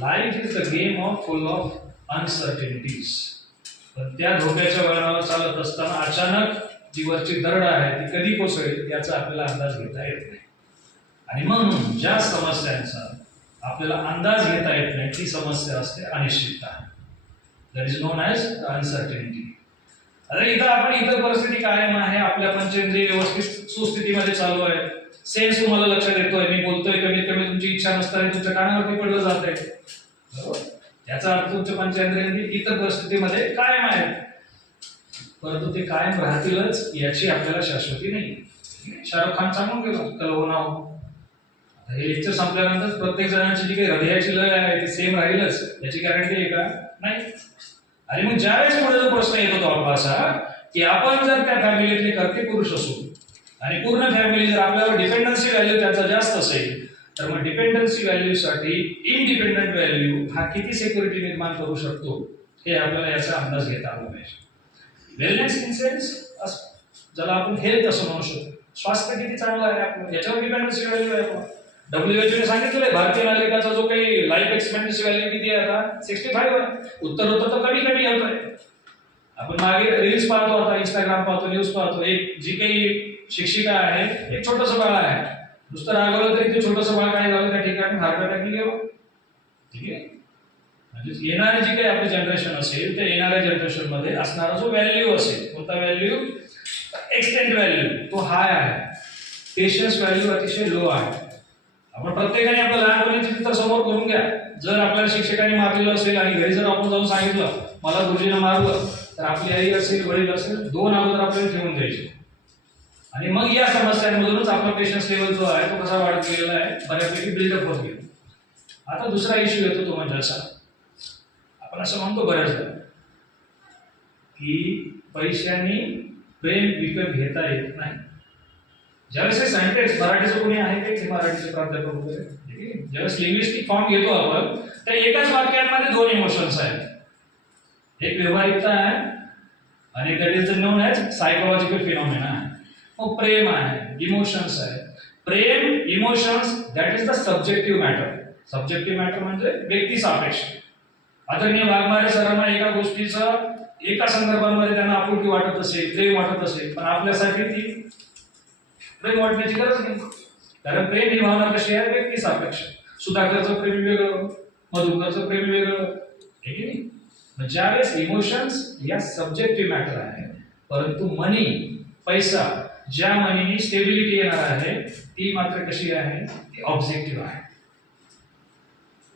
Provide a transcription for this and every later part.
Life is the game of full of uncertainties. पण त्या धोक्याच्या वळणावर चालत असताना अचानक जी वरची दरड आहे ती कधी कोसळेल याचा आपल्याला अंदाज घेता येत नाही. आणि म्हणून ज्या समस्यांचा आपल्याला अंदाज घेता येत नाही ती समस्या असते अनिश्चितता. That is known as uncertainty. अरे इथं परिस्थिती कायम आहे, आपल्या पंचेंद्रिय व्यवस्थित सुस्थितीमध्ये चालू आहे, सेन्स तुम्हाला लक्षात येतोय, मी बोलतोय, कमीत कमी तुमची इच्छा नसताना तुमच्या कानावरती पडलं जात आहे, बरोबर? याचा अर्थ तुमच्या पंचेंद्रिय इतर परिस्थितीमध्ये कायम आहे, परंतु ते कायम राहतीलच याची आपल्याला शाश्वती नाही. शाहरुख खान सांगून गेला कल हो ना हो. हे लेक्चर संपल्यानंतर प्रत्येक जणांची जी काही हृदयाची लय आहे ती सेम राहीलच याची गॅरंटी आहे का? नाही. आणि मग ज्यावेळेस पुढे जो प्रश्न येतो तो असा की आपण जर त्या फॅमिलीतले कर्ते पुरुष असू आणि पूर्ण फॅमिली जर आपल्यावर डिपेंडन्सी व्हॅल्यू त्याचा जास्त असेल तर मग डिपेंडन्सी व्हॅल्यूसाठी इनडिपेंडंट व्हॅल्यू हा किती सिक्युरिटी निर्माण करू शकतो हे आपल्याला याचा अंदाज घेता आला पाहिजे. वेलनेस इन सेन्स ज्याला आपण हेल्थ असं म्हणू शकतो, स्वास्थ्य किती चांगलं आहे आपलं याच्यावर डिपेंडन्सी व्हॅल्यू आहे. आपण WHO ने सांगितलंय भारतीय नागरिकाचा जो काही लाईफ एक्सपेक्टन्सी व्हॅल्यू किती आहे आता 65 आहे. उत्तर होतं तर कमी कमी होत आहे. आपण मागे रील्स पाहतो, आता इंस्टाग्राम पाहतो, न्यूज पाहतो, एक जी काही शिक्षिका आहे एक छोटंसं बाळ आहे, नुसतं रागवलं तरी ते छोटंसं बाळ काय झालं त्या ठिकाणी हार्ट अटॅक गेलो. ठीक आहे. म्हणजे येणारे जी काही आपली जनरेशन असेल त्या येणाऱ्या जनरेशन मध्ये असणारा जो व्हॅल्यू असेल, कोणता व्हॅल्यू? एक्सटेंट व्हॅल्यू तो हाय आहे, पेशन्स व्हॅल्यू अतिशय लो आहे. आपण प्रत्येकाने आपल्या लहानपणीची चित्र समोर करून घ्या. जर आपल्याला शिक्षकांनी मारलेलं असेल आणि घरी जर आपण जाऊन सांगितलं मला गुरुजीनं मारलं तर आपली आई असेल, वडील असेल, दोन अगोदर आपल्याला ठेवून द्यायचे. आणि मग या समस्यांमधूनच आपला पेशन्स लेवल जो आहे तो कसा वाढत गेलेला आहे, बऱ्यापैकी बिल्डअप होत गेला. आता दुसरा इश्यू येतो तो म्हणजे असा, आपण असं म्हणतो बऱ्याचदा की पैशाने प्रेम विकत घेता येत नाही. ज्यावेळेस हे सायंटिस्ट मराठीचं कोणी आहे ते मराठीचे प्राध्यापक वगैरे, ज्यावेळेस लिंग्विस्टिक फॉर्म घेतो आपण त्या एकाच वाक्यांमध्ये दोन इमोशन्स आहेत. एक व्यवहारिकता आहे आणि that is known as psychological phenomena. मग प्रेम आहे, इमोशन्स आहे. प्रेम, emotions that is the subjective matter. Subjective matter म्हणजे व्यक्ती सापेक्ष. आदरणीय वाघमारे सरांना एका गोष्टीचं एका संदर्भामध्ये त्यांना आपुलकी वाटत असेल, प्रेम वाटत असेल, पण आपल्यासाठी ती प्रेम वाटण्याची गरज नाही. कारण प्रेम ही भावना कशी आहे? व्यक्ती सापेक्ष. सुधाकरचं प्रेम वेगळं, मधुकरचं प्रेम वेगळं, हे की नाही? ज्यावेळेस इमोशन्स या सब्जेक्टिव्ह मॅटर आहे, परंतु मनी, पैसा, ज्या मनीनी स्टेबिलिटी येणार आहे ती मात्र कशी आहे? ती ऑब्जेक्टिव्ह आहे.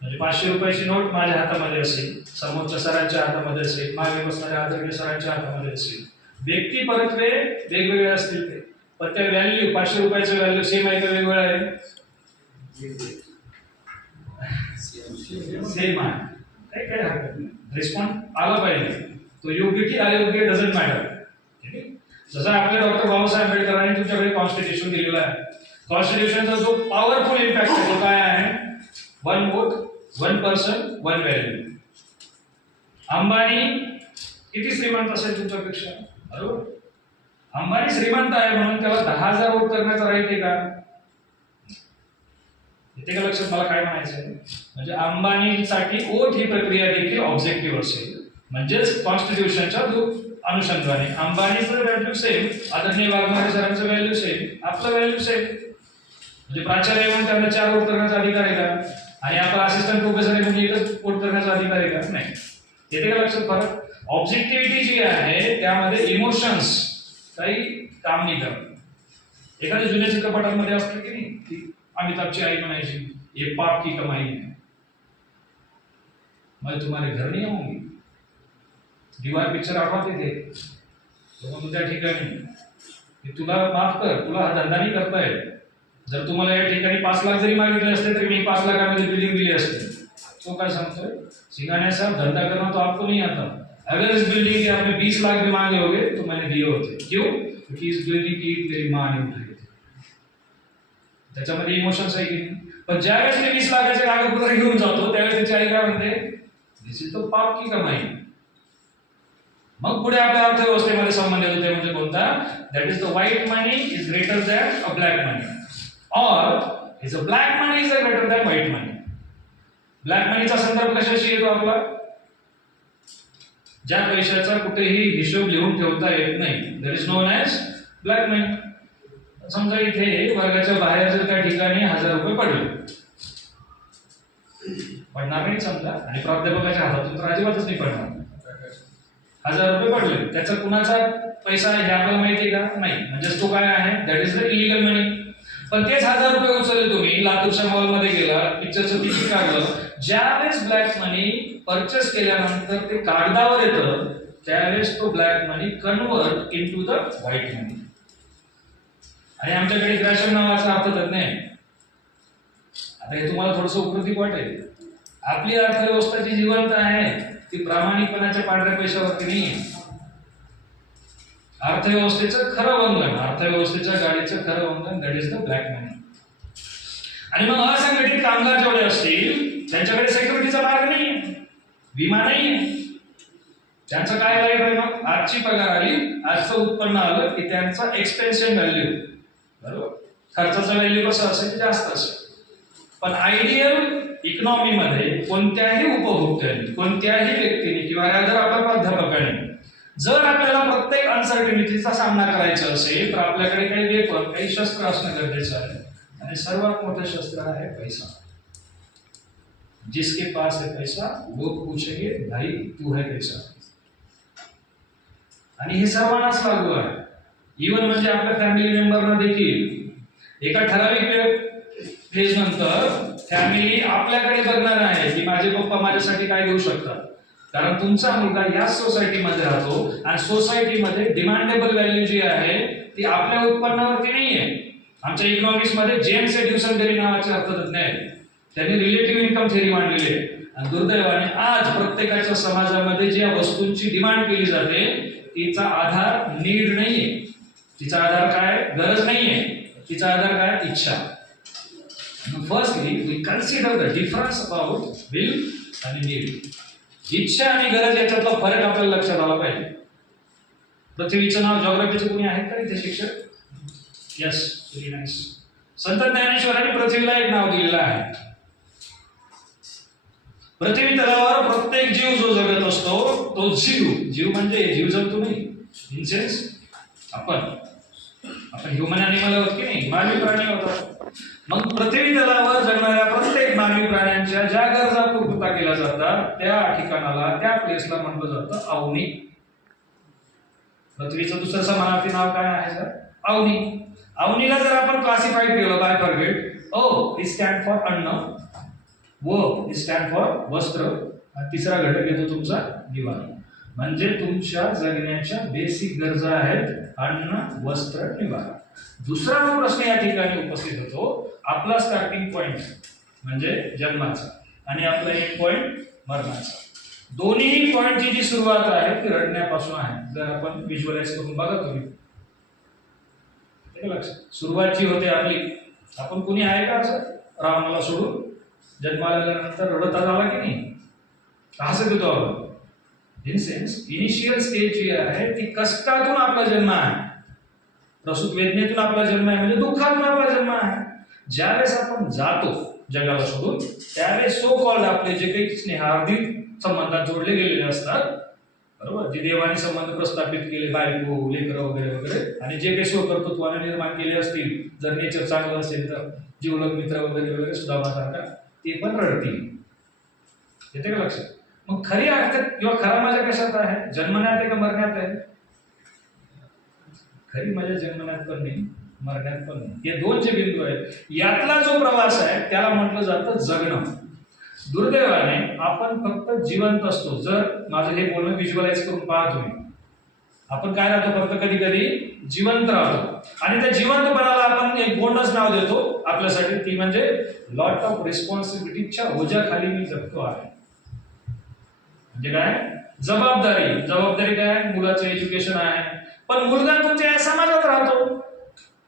म्हणजे 500 रुपयाची नोट माझ्या हातामध्ये असेल, समोरच्या सरांच्या हातामध्ये असेल, मागे बसणाऱ्या आदरणीय सरांच्या हातामध्ये असेल, व्यक्ती परत्वे वेगवेगळे असतील ते, पण त्या व्हॅल्यू 500 रुपयाचं व्हॅल्यू सेम आहे का वेगवेगळं आहे? सेम आहे. काय हरकत नाही, रिस्पॉन्स आला पाहिजे. तो योग्य की अयोग्य डझंट मॅटर. ठीक आहे. जसं आपल्या डॉक्टर बाबासाहेब आंबेडकरांनी तुमच्याकडे कॉन्स्टिट्यूशन दिलेलं आहे. कॉन्स्टिट्यूशनचा जो पॉवरफुल इम्पॅक्ट आहे तो काय आहे? 1 वोट 1 पर्सन 1 व्हॅल्यू. अंबानी किती श्रीमंत असेल तुमच्यापेक्षा, बरोबर? अंबानी श्रीमंत आहे म्हणून त्याला 10,000 वोट करण्याचा राईट आहे का? येते का लक्षात मला काय म्हणायचं आहे? म्हणजे अंबानीसाठी वोट ही प्रक्रिया देखील ऑब्जेक्टिव्ह असेल. म्हणजेच कॉन्स्टिट्यूशनच्या अनुषंगाने अंबानीचं व्हॅल्यू सेम, आदरणीय वाघमारे सरांचं व्हॅल्यू सेम, आपलं व्हॅल्यू सेम. म्हणजे प्राचार्य म्हणून त्यांना 4 वोट करण्याचा अधिकार आहे का? आणि आपण असिस्टंट प्रोफेसर आहे म्हणजे एकच वोट करण्याचा अधिकार आहे का? नाही. येते का लक्षात फरक? ऑब्जेक्टिव्हिटी जी आहे त्यामध्ये इमोशन्स काही काम नाही करत. एखाद्या जुन्या चित्रपटांमध्ये असतं की नाही की अमिताभची आई म्हणायची ये पाप की कमाई है, मैं तुम्हारे घर नहीं आऊंगी. दीवार पिक्चर आठवते थे तो त्या ठिकाणी तुला माफ कर, तुला हा धंदा नाही करता येत. जर तुम्हाला या ठिकाणी 5 लाख जरी मागितले असते तरी मी 5 लाखामध्ये बिल्डिंग दिली असते. तो काय सांगतोय? सिंघानिया साहब धंधा करना तो आपको नहीं आता. अगर इस बिल्डिंग के आपने 20 लाख भी मांगे होगे तो मैंने दिए होते. क्यों? क्योंकि इस बिल्डिंग की मेरी माँ ने उठाई थी. त्याच्यामध्ये इमोशन्स आहे की. पण ज्यावेळेस मी 20 लाखाचे कागदपत्र घेऊन जातो त्यावेळेस त्याची आई काय म्हणते? दिस इज तो पाप की कमाई. मग पुढे आपल्या अर्थव्यवस्थेमध्ये संबंध येतो ते म्हणजे कोणता? That is the white money is greater than a black money, और is a black money is a greater than white money. Black मनीचा संदर्भ कशाशी येतो आपला? ज्या पैशाचा कुठेही हिशोब लिहून ठेवता येत नाही, that is known as black money. समजा इथे वर्गाच्या बाहेर जर त्या ठिकाणी 1000 रुपये पडले, पडणार नाही समजा, आणि प्राध्यापकाच्या हातातून तर अजिबातच नाही पडणार. 1000 रुपये पडले, त्याचा कुणाचा पैसा आहे हे आपल्याला माहिती आहे का? नाही. म्हणजे तो काय आहे? दॅट इज द इलिगल मनी. पण तेच 1000 रुपये उचलले तुम्ही, लातूरच्या मॉलमध्ये गेला, पिक्चरचं तिकीट काढलं, ज्यावेळेस ब्लॅक मनी परचेस केल्यानंतर ते कागदावर येतं, त्यावेळेस तो black money convert into the white money. आणि आमच्याकडे ग्रॅशन नावाचा अर्थतज्ञ आहे. आता हे तुम्हाला थोडंसं उपकृतिक वाटेल. आपली अर्थव्यवस्था जी जिवंत आहे ती प्रामाणिकपणाच्या पांढऱ्या पैशावरती नाही आहे. अर्थव्यवस्थेचं खरं वंगण, अर्थव्यवस्थेच्या गाडीचं खरं वंगण, दॅट इज द ब्लॅक मनी. आणि मग असंघटित कामगार जेवढे असतील त्यांच्याकडे सिक्युरिटीचा मार्ग नाही, विमा नाही. त्यांचं काय लाईफ आहे? मग आजची पगार आली, आजचं उत्पन्न आलं की त्यांचा एक्सपेन्शन व्हॅल्यू, बरोबर, खर्चाचा व्हॅल्यू कसं असेल? जास्त असेल. पण आयडियल इकॉनॉमीमध्ये कोणत्याही उपभोक्त्याने, कोणत्याही व्यक्तीने किंवा जर आपल्या प्राध्यापकाने जर आपल्याला प्रत्येक अनसर्टिनिटीचा सामना करायचा असेल तर आपल्याकडे काही वेपन, काही शस्त्र असणं गरजेचं आहे. आणि सर्वात मोठं शस्त्र आहे पैसा. जिसके पास है पैसा वो पूछेंगे भाई तू है पैसा. आणि हे सर्वांनाच लागू आहे. इव्हन म्हणजे आपल्या फॅमिली मेंबरना देखील एका ठराविक फेज नंतर फॅमिली आपल्याकडे बघणार आहे की माझे पप्पा माझ्यासाठी काय देऊ शकतात. कारण तुमचा मुलगा याच सोसायटीमध्ये राहतो आणि सोसायटीमध्ये डिमांडेबल व्हॅल्यू जी आहे ती आपल्या उत्पन्नावरती नाही आहे. आमच्या इकॉनॉमिक्स मध्ये जेम्स ड्युसनबेरी नावाचे अर्थतज्ञ आहेत, त्यांनी रिलेटिव्ह इन्कम थेअरी मांडलेली आहे. आणि दुर्दैवाने आज प्रत्येकाच्या समाजामध्ये ज्या वस्तूंची डिमांड केली जाते तिचा आधार नीड नाहीये, तिचा आधार काय? गरज नाहीये, तिचा आधार काय? इच्छा. Firstly we consider the difference about will आणि नीड. इच्छा आणि गरज याच्यातला फरक आपल्याला लक्षात आला पाहिजे. पृथ्वीचं नाव जॉग्राफीचं कोणी आहेत का इथे शिक्षक? Yes, very nice. संत ज्ञानेश्वरांनी पृथ्वीला एक नाव दिलेलं आहे. पृथ्वी तलावर प्रत्येक जीव जो जगत असतो तो जीव म्हणजे जीव जगतो नाही, इन सेन्स आपण ह्युमन ॲनिमल आहोत की नाही, मानवी प्राणी आहोत. मग पृथ्वी तलावर जगणाऱ्या प्रत्येक मानवी प्राण्यांच्या ज्या गरजा पूर्तता केल्या जातात त्या ठिकाणाला, त्या प्लेसला म्हटलं जातं अवनी. पृथ्वीचं दुसरं समानार्थी नाव काय आहे सर? अवनी. अवनीला जर आपण क्लासिफाईड केलं by forget, O is stand for अन्न, व इज स्टँड फॉर वस्त्र, आणि तिसरा घटक येतो तुमचा निवारा. म्हणजे तुमच्या जगण्याच्या बेसिक गरजा आहेत अन्न, वस्त्र, निवारा. दुसरा जो प्रश्न या ठिकाणी उपस्थित होतो, आपला स्टार्टिंग पॉइंट म्हणजे जन्माचा आणि आपला एंड पॉइंट मरणाचा. दोन्ही पॉइंटची जी सुरुवात आहे ती रडण्यापासून आहे. जर आपण व्हिज्युअलाइज करून बघा तुम्ही, लक्षात सुरुवात जी होते आपली, आपण कुणी आहे का असं रावणाला सोडून जन्माला आल्यानंतर रडत आला की नाही? हसत होतो आपण. इन सेन्स इनिशियल स्टेज जी आहे ती कष्टातून आपला जन्म आहे, प्रसूत वेदनेतून आपला जन्म आहे, म्हणजे दुःखातून आपला जन्म आहे. ज्यावेळेस आपण जातो जगाला सोडून त्यावेळेस सो कॉल्ड आपले जे काही स्नेहार्दिक संबंधात जोडले गेलेले असतात, बरोबर, जे देवाने संबंध प्रस्थापित केले, बायको, लेकरं वगैरे वगैरे, आणि जे काही स्वकर्तृत्वाने निर्माण केले असतील, जर नेचर चांगलं असेल तर जीवलग मित्र वगैरे वगैरे सुद्धा ते पण रडतील. येते का लक्षात? मग खरी अर्थ किंवा खरा मजा कशात आहे? जन्मण्यात आहे का मरण्यात आहे? खरी मजा जन्मण्यात पण नाही, मरण्यात पण नाही. हे दोन जे बिंदू आहेत, यातला जो प्रवास आहे त्याला म्हटलं जातं जगणं. दुर्दैवाने आपण फक्त जिवंत असतो. जर माझं हे बोलणं व्हिज्युअलाइज करून पहा तुम्ही, आपण काय राहतो? फक्त कधी कधी जिवंत राहतो. आणि त्या जिवंतपणाला आपण एक बोनस नाव देतो आपल्यासाठी, ती म्हणजे लॉट ऑफ रिस्पॉन्सिबिलिटीच्या ओझ्याखाली मी जगतो आहे. म्हणजे काय? जबाबदारी. जबाबदारी काय? मुलाचं एज्युकेशन आहे. पण मुलगा तुमच्या समाजात राहतो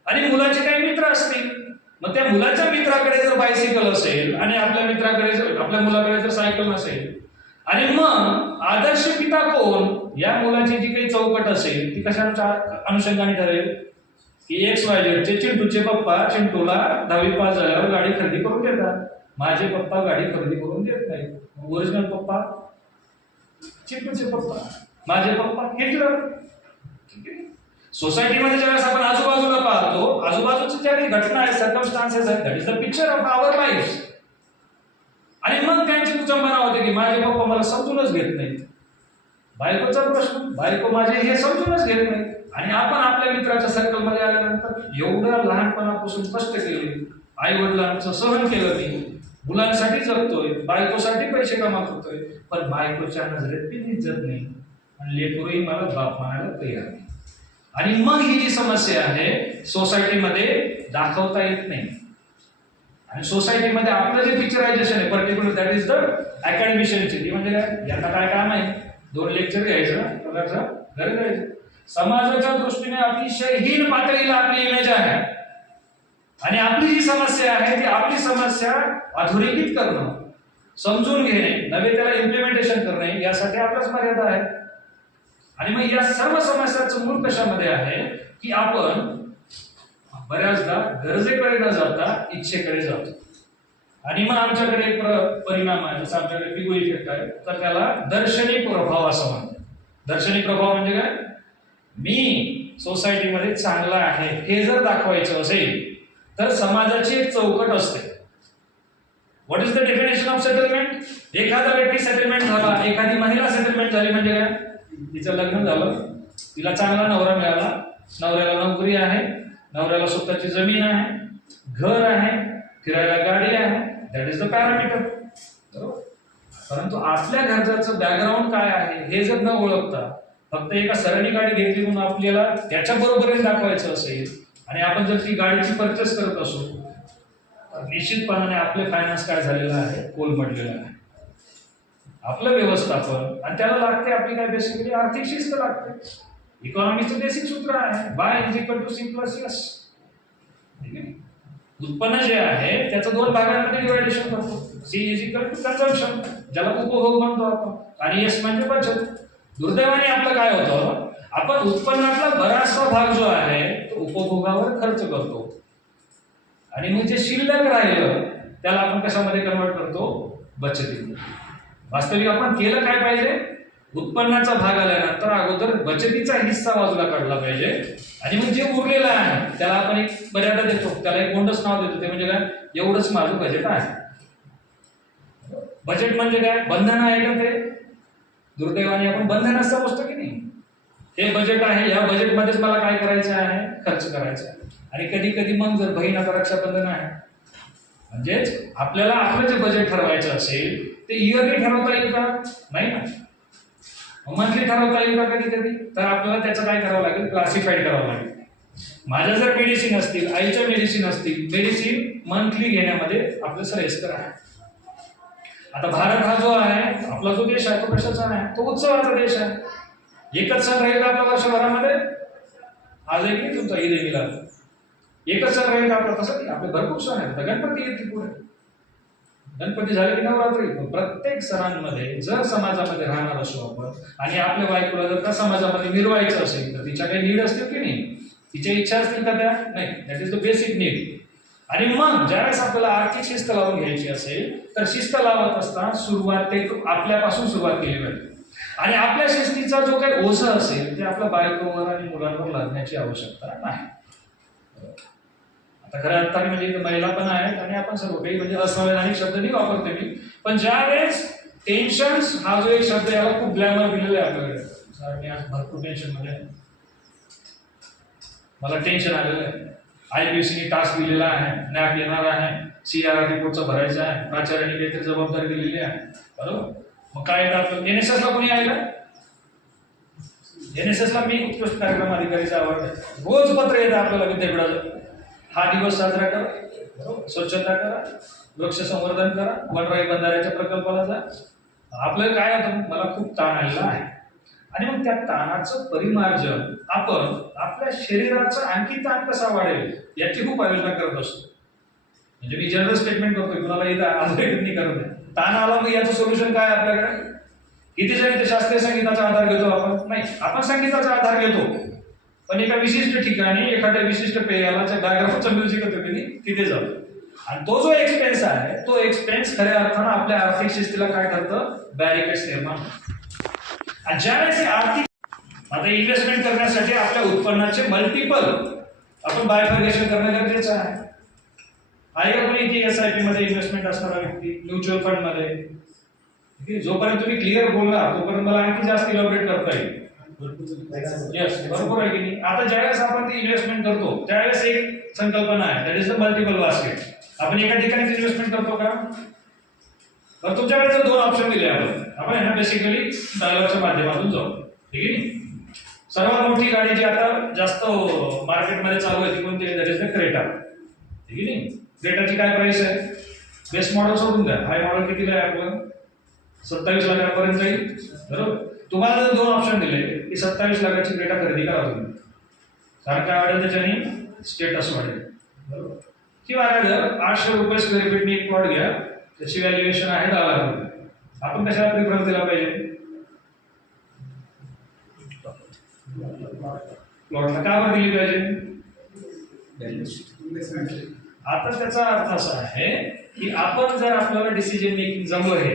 आणि मुलाचे काही मित्र असतील. मग त्या मुलाच्या मित्राकडे जर बायसिकल असेल आणि आपल्या मित्राकडे जर, आपल्या मुलाकडे जर सायकल नसेल, आणि मग आदर्श पिता कोण? या मुलाची जी काही चौकट असेल ती कशाच्या अनुषंगाने ठरेल? की XYZ चे चिंटूचे पप्पा चिंटूला 10वी पास झाल्यावर गाडी खरेदी करून देतात. माझे पप्पा गाडी खरेदी करून देत नाही. ओरिजिनल पप्पा चिंटूचे पप्पा, माझे पप्पा हिटलर. सोसायटीमध्ये ज्यावेळेस आपण आजूबाजूला पाहतो, आजूबाजूच्या ज्या काही घटना आहेत, सर्कमस्टान्सेस आहेत, that is the picture of our life. आणि मग त्यांची कुचंबना होते की माझे पप्पा मला समजूनच घेत नाहीत. बायकोचा प्रश्न, बायको माझे हे समजूनच घेत नाही. आणि आपण आपल्या मित्राच्या सर्कलमध्ये आल्यानंतर एवढं लहानपणापासून कष्ट केले, आई वडिलांचं सहन केलं मी, मुलांसाठी जगतोय, बायकोसाठी पैसे कमा करतोय, पण बायकोच्या नजरेत ती इज्जत नाही आणि लेकरूही मला बाप म्हणायला तयार नाही. आणि मग ही जी समस्या आहे सोसायटीमध्ये दाखवता येत नाही. आणि सोसायटीमध्ये आपलं जे पिक्चरायझेशन आहे पर्टिक्युलर, दॅट इज द अकॅडमिशियनची. म्हणजे काय, यांना काय काम आहे, 2 लेक्चर घ्यायचं, घरी जायचं. समाजाच्या दृष्टीने अतिशय हीन पातळीला आपली इमेज आहे. आणि आपली जी समस्या आहे ती आपली समस्या अधोरेखित करणं, समजून घेणे, नवे त्याला इम्प्लिमेंटेशन करणे, यासाठी आपल्याच मर्यादा आहे. आणि मग या सर्व समस्याचं मूळ कशामध्ये आहे की आपण बऱ्याचदा गरजेकडे न जाता इच्छेकडे जातो. आणि मग आमच्याकडे एक परिणाम आहे, जसं आमच्याकडे पिगो इफेक्ट आहे, तर त्याला दर्शनी प्रभाव असं म्हणतात. दर्शनी प्रभाव म्हणजे काय, मी सोसायटीमध्ये चांगला आहे हे जर दाखवायचं असेल तर समाजाची एक चौकट असते. What is the definition of settlement? एखादा व्यक्ती सेटलमेंट झाला, एखादी महिला सेटलमेंट झाली म्हणजे काय, तिचं लग्न झालं, तिला चांगला नवरा मिळाला, नवऱ्याला नोकरी आहे, नवऱ्याला स्वतःची जमीन आहे, घर आहे, फिरायला गाडी आहे, दॅट इज द पॅरामीटर. परंतु आपल्या घरच्याचं बॅकग्राऊंड काय आहे हे जर न ओळखता फक्त एका सरांनी गाडी घेतली म्हणून आपल्याला त्याच्या बरोबरीने दाखवायचं असेल आणि आपण जर ती गाडीची परचेस करत असू तर निश्चितपणाने आपले फायनान्स काय झालेलं आहे, कोलमडलेलं आहे. आपलं व्यवस्थापन आणि त्याला लागते आपली काय बेसिकली आर्थिक शिस्त लागते. इकॉनॉमीचं बेसिक सूत्र आहे, Y is equal to C plus S. उत्पन्न जे आहे त्याचं 2 भागांमध्ये डिवायडेशन करतो. C is equal to consumption, ज्याला उपभोग म्हणतो आपण, आणि एस म्हणजे बचत. दुर्दैवाने आपलं काय होतं, आपण उत्पन्नातला बराचसा भाग जो आहे तो उपभोगावर खर्च करतो आणि मग जे शिल्लक राहिलं त्याला आपण कशामध्ये कन्वर्ट करतो, बचतीत. वास्तविक आपण केलं काय पाहिजे, उत्पन्नाचा भाग आल्यानंतर अगोदर बचतीचा हिस्सा बाजूला काढला पाहिजे आणि मग जे उरलेलं आहे त्याला आपण एक मर्यादा देतो, त्याला एक गोंडस नाव देतो, ते म्हणजे काय, एवढंच माझं बजेट आहे. बजेट म्हणजे काय, बंधन आहे का ते? दुर्दैवाने आपण बंधन समजतो की नाही. हे बजेट आहे, या बजेटमध्येच मला काय करायचं आहे, खर्च करायचा आहे. आणि कधी कधी मग जर बहीण आता रक्षाबंधन आहे, म्हणजेच आपल्याला आपलं जे बजेट ठरवायचं असेल ते इयरली ठरवता येईल का, नाही ना. मंथली ठरवता येईल का कधी कधी, तर आपल्याला त्याचं काय करावं लागेल, क्लासिफाईड करावं लागेल. माझ्या जर मेडिसिन असतील, आईच्या मेडिसिन असतील, मेडिसिन मंथली घेण्यामध्ये आपलं श्रेयस्कर आहे. आता भारत हा जो आहे, आपला जो देश आहे तो कशाचा आहे, तो उत्सवाचा देश आहे. एकच सण राहील का आपल्या वर्षभरामध्ये, आज आहे की तुमचा ईद मिलाद, एकच सण राहील का आपला, तसं नाही, आपले भरपूर सण आहेत. तर गणपती येतील पुढे, गणपती झाले की नवरात्री. प्रत्येक सणांमध्ये जर समाजामध्ये राहणार असो आपण आणि आपल्या बायकोला जर त्या समाजामध्ये मिरवायचं असेल तर तिच्या काही नीड असतील की नाही, तिच्या इच्छा असतील का, त्या नाही, that is the basic need. आणि मग ज्यावेळेस आपल्याला आर्थिक शिस्त लावून घ्यायची असेल तर शिस्त लावत असताना सुरुवात आपल्यापासून सुरुवात केली पाहिजे. आणि आपल्या शिस्तीचा जो काही ओझं असेल ते आपल्या बायकोवर आणि मुलांवर लादण्याची आवश्यकता नाही. आता खरं अर्थाने म्हणजे महिला पण आहेत आणि आपण सर्व काही म्हणजे असंवैधानिक शब्द नाही वापरते मी, पण ज्यावेळेस टेन्शन हा जो एक शब्द याला खूप ग्लॅमर दिलेला आहे आपल्याकडे. मी आज भरपूर टेन्शन मध्ये, मला टेन्शन आलेलं आहे, IPSC टास्क दिलेला आहे, नॅप येणार आहे, CRR रिपोर्टचा भरायचा आहे, प्राचार्याने काहीतरी जबाबदारी दिलेली आहे, बरोबर. मग काय येतात, NSS ला कोणी आहे का, NSS ला मी उत्कृष्ट कार्यक्रम अधिकारीचा आवड, रोज पत्र येतं आपल्याला विद्यापीठाचं, हा दिवस साजरा करा, स्वच्छता करा, वृक्ष संवर्धन करा, वनराई बंधाऱ्याच्या प्रकल्पाला जा. आपल्याला काय होतं, मला खूप ताण आलेला आहे. आणि मग त्या ताणाचं परिमार्जन आपण आपल्या शरीराचं आणखी ताण कसा वाढेल याची खूप आयोजन करत असतो. म्हणजे मी जनरल स्टेटमेंट करतोय, कुणाला इथं आधारित नाही करत. ताण आला मग याचं सोल्युशन काय आपल्याकडे, किती जण ते शास्त्रीय संगीताचा आधार घेतो आपण, नाही, आपण संगीताचा आधार घेतो पण एका विशिष्ट ठिकाणी एखाद्या विशिष्ट पेयाला बॅकग्राऊंडचं म्युझिक होतं की तिथे जातो आणि तो जो एक्सपेन्स आहे तो एक्सपेन्स खऱ्या अर्थानं आपल्या आर्थिक शिस्तीला काय ठरतं, बॅरिकेड्स निर्माण होतात. आणि ज्यावेळेस हे आर्थिक आता इन्व्हेस्टमेंट करण्यासाठी आपल्या उत्पन्नाचे मल्टिपल आपण बायफर्गेशन करणं गरजेचं आहे. आहे का कोणी की SIP मध्ये इन्व्हेस्टमेंट असणारा व्यक्ती, म्युच्युअल फंड मध्ये? ठीक आहे, जोपर्यंत तुम्ही क्लिअर बोलला तोपर्यंत मला आणखी जास्त इलॉबरेट करता येईल. यस, बरोबर आहे की नाही? आता ज्यावेळेस आपण ती इन्व्हेस्टमेंट करतो त्यावेळेस एक संकल्पना आहे, that is the multiple basket. आपण एका ठिकाणी इन्व्हेस्टमेंट करतो का? तर तुमच्याकडे दोन ऑप्शन दिले आपण आहे ना बेसिकली डायलॉगच्या माध्यमातून जाऊ. ठीक आहे. सर्वात मोठी गाडी जी आता जास्त मार्केटमध्ये चालू आहे ती कोणती आहे? That is the Creta. ठीक आहे. क्रेटाची काय प्राइस आहे? बेस्ट मॉडेल सोडून द्या, हाय मॉडेल कितीला आहे आपलं? 27 लाखापर्यंत जाईल. बरोबर. तुम्हाला जर दोन ऑप्शन दिले की 27 लाखाची क्रेटा खरेदी करा तुम्ही, कारण काय वाढेल त्याच्याने? स्टेटस वाढेल. बरोबर. किंवा जर 800 रुपये स्क्वेअर फीटनी एक प्लॉट घ्या, त्याची व्हॅल्युएशन आहे 10 लाख रुपये. आपण कशाला प्रिफरन्स दिला पाहिजे? प्लॉटला का बरं दिली पाहिजे? आता त्याचा अर्थ असा आहे की आपण जर आपल्याला डिसिजन मेकिंग जमलं आहे,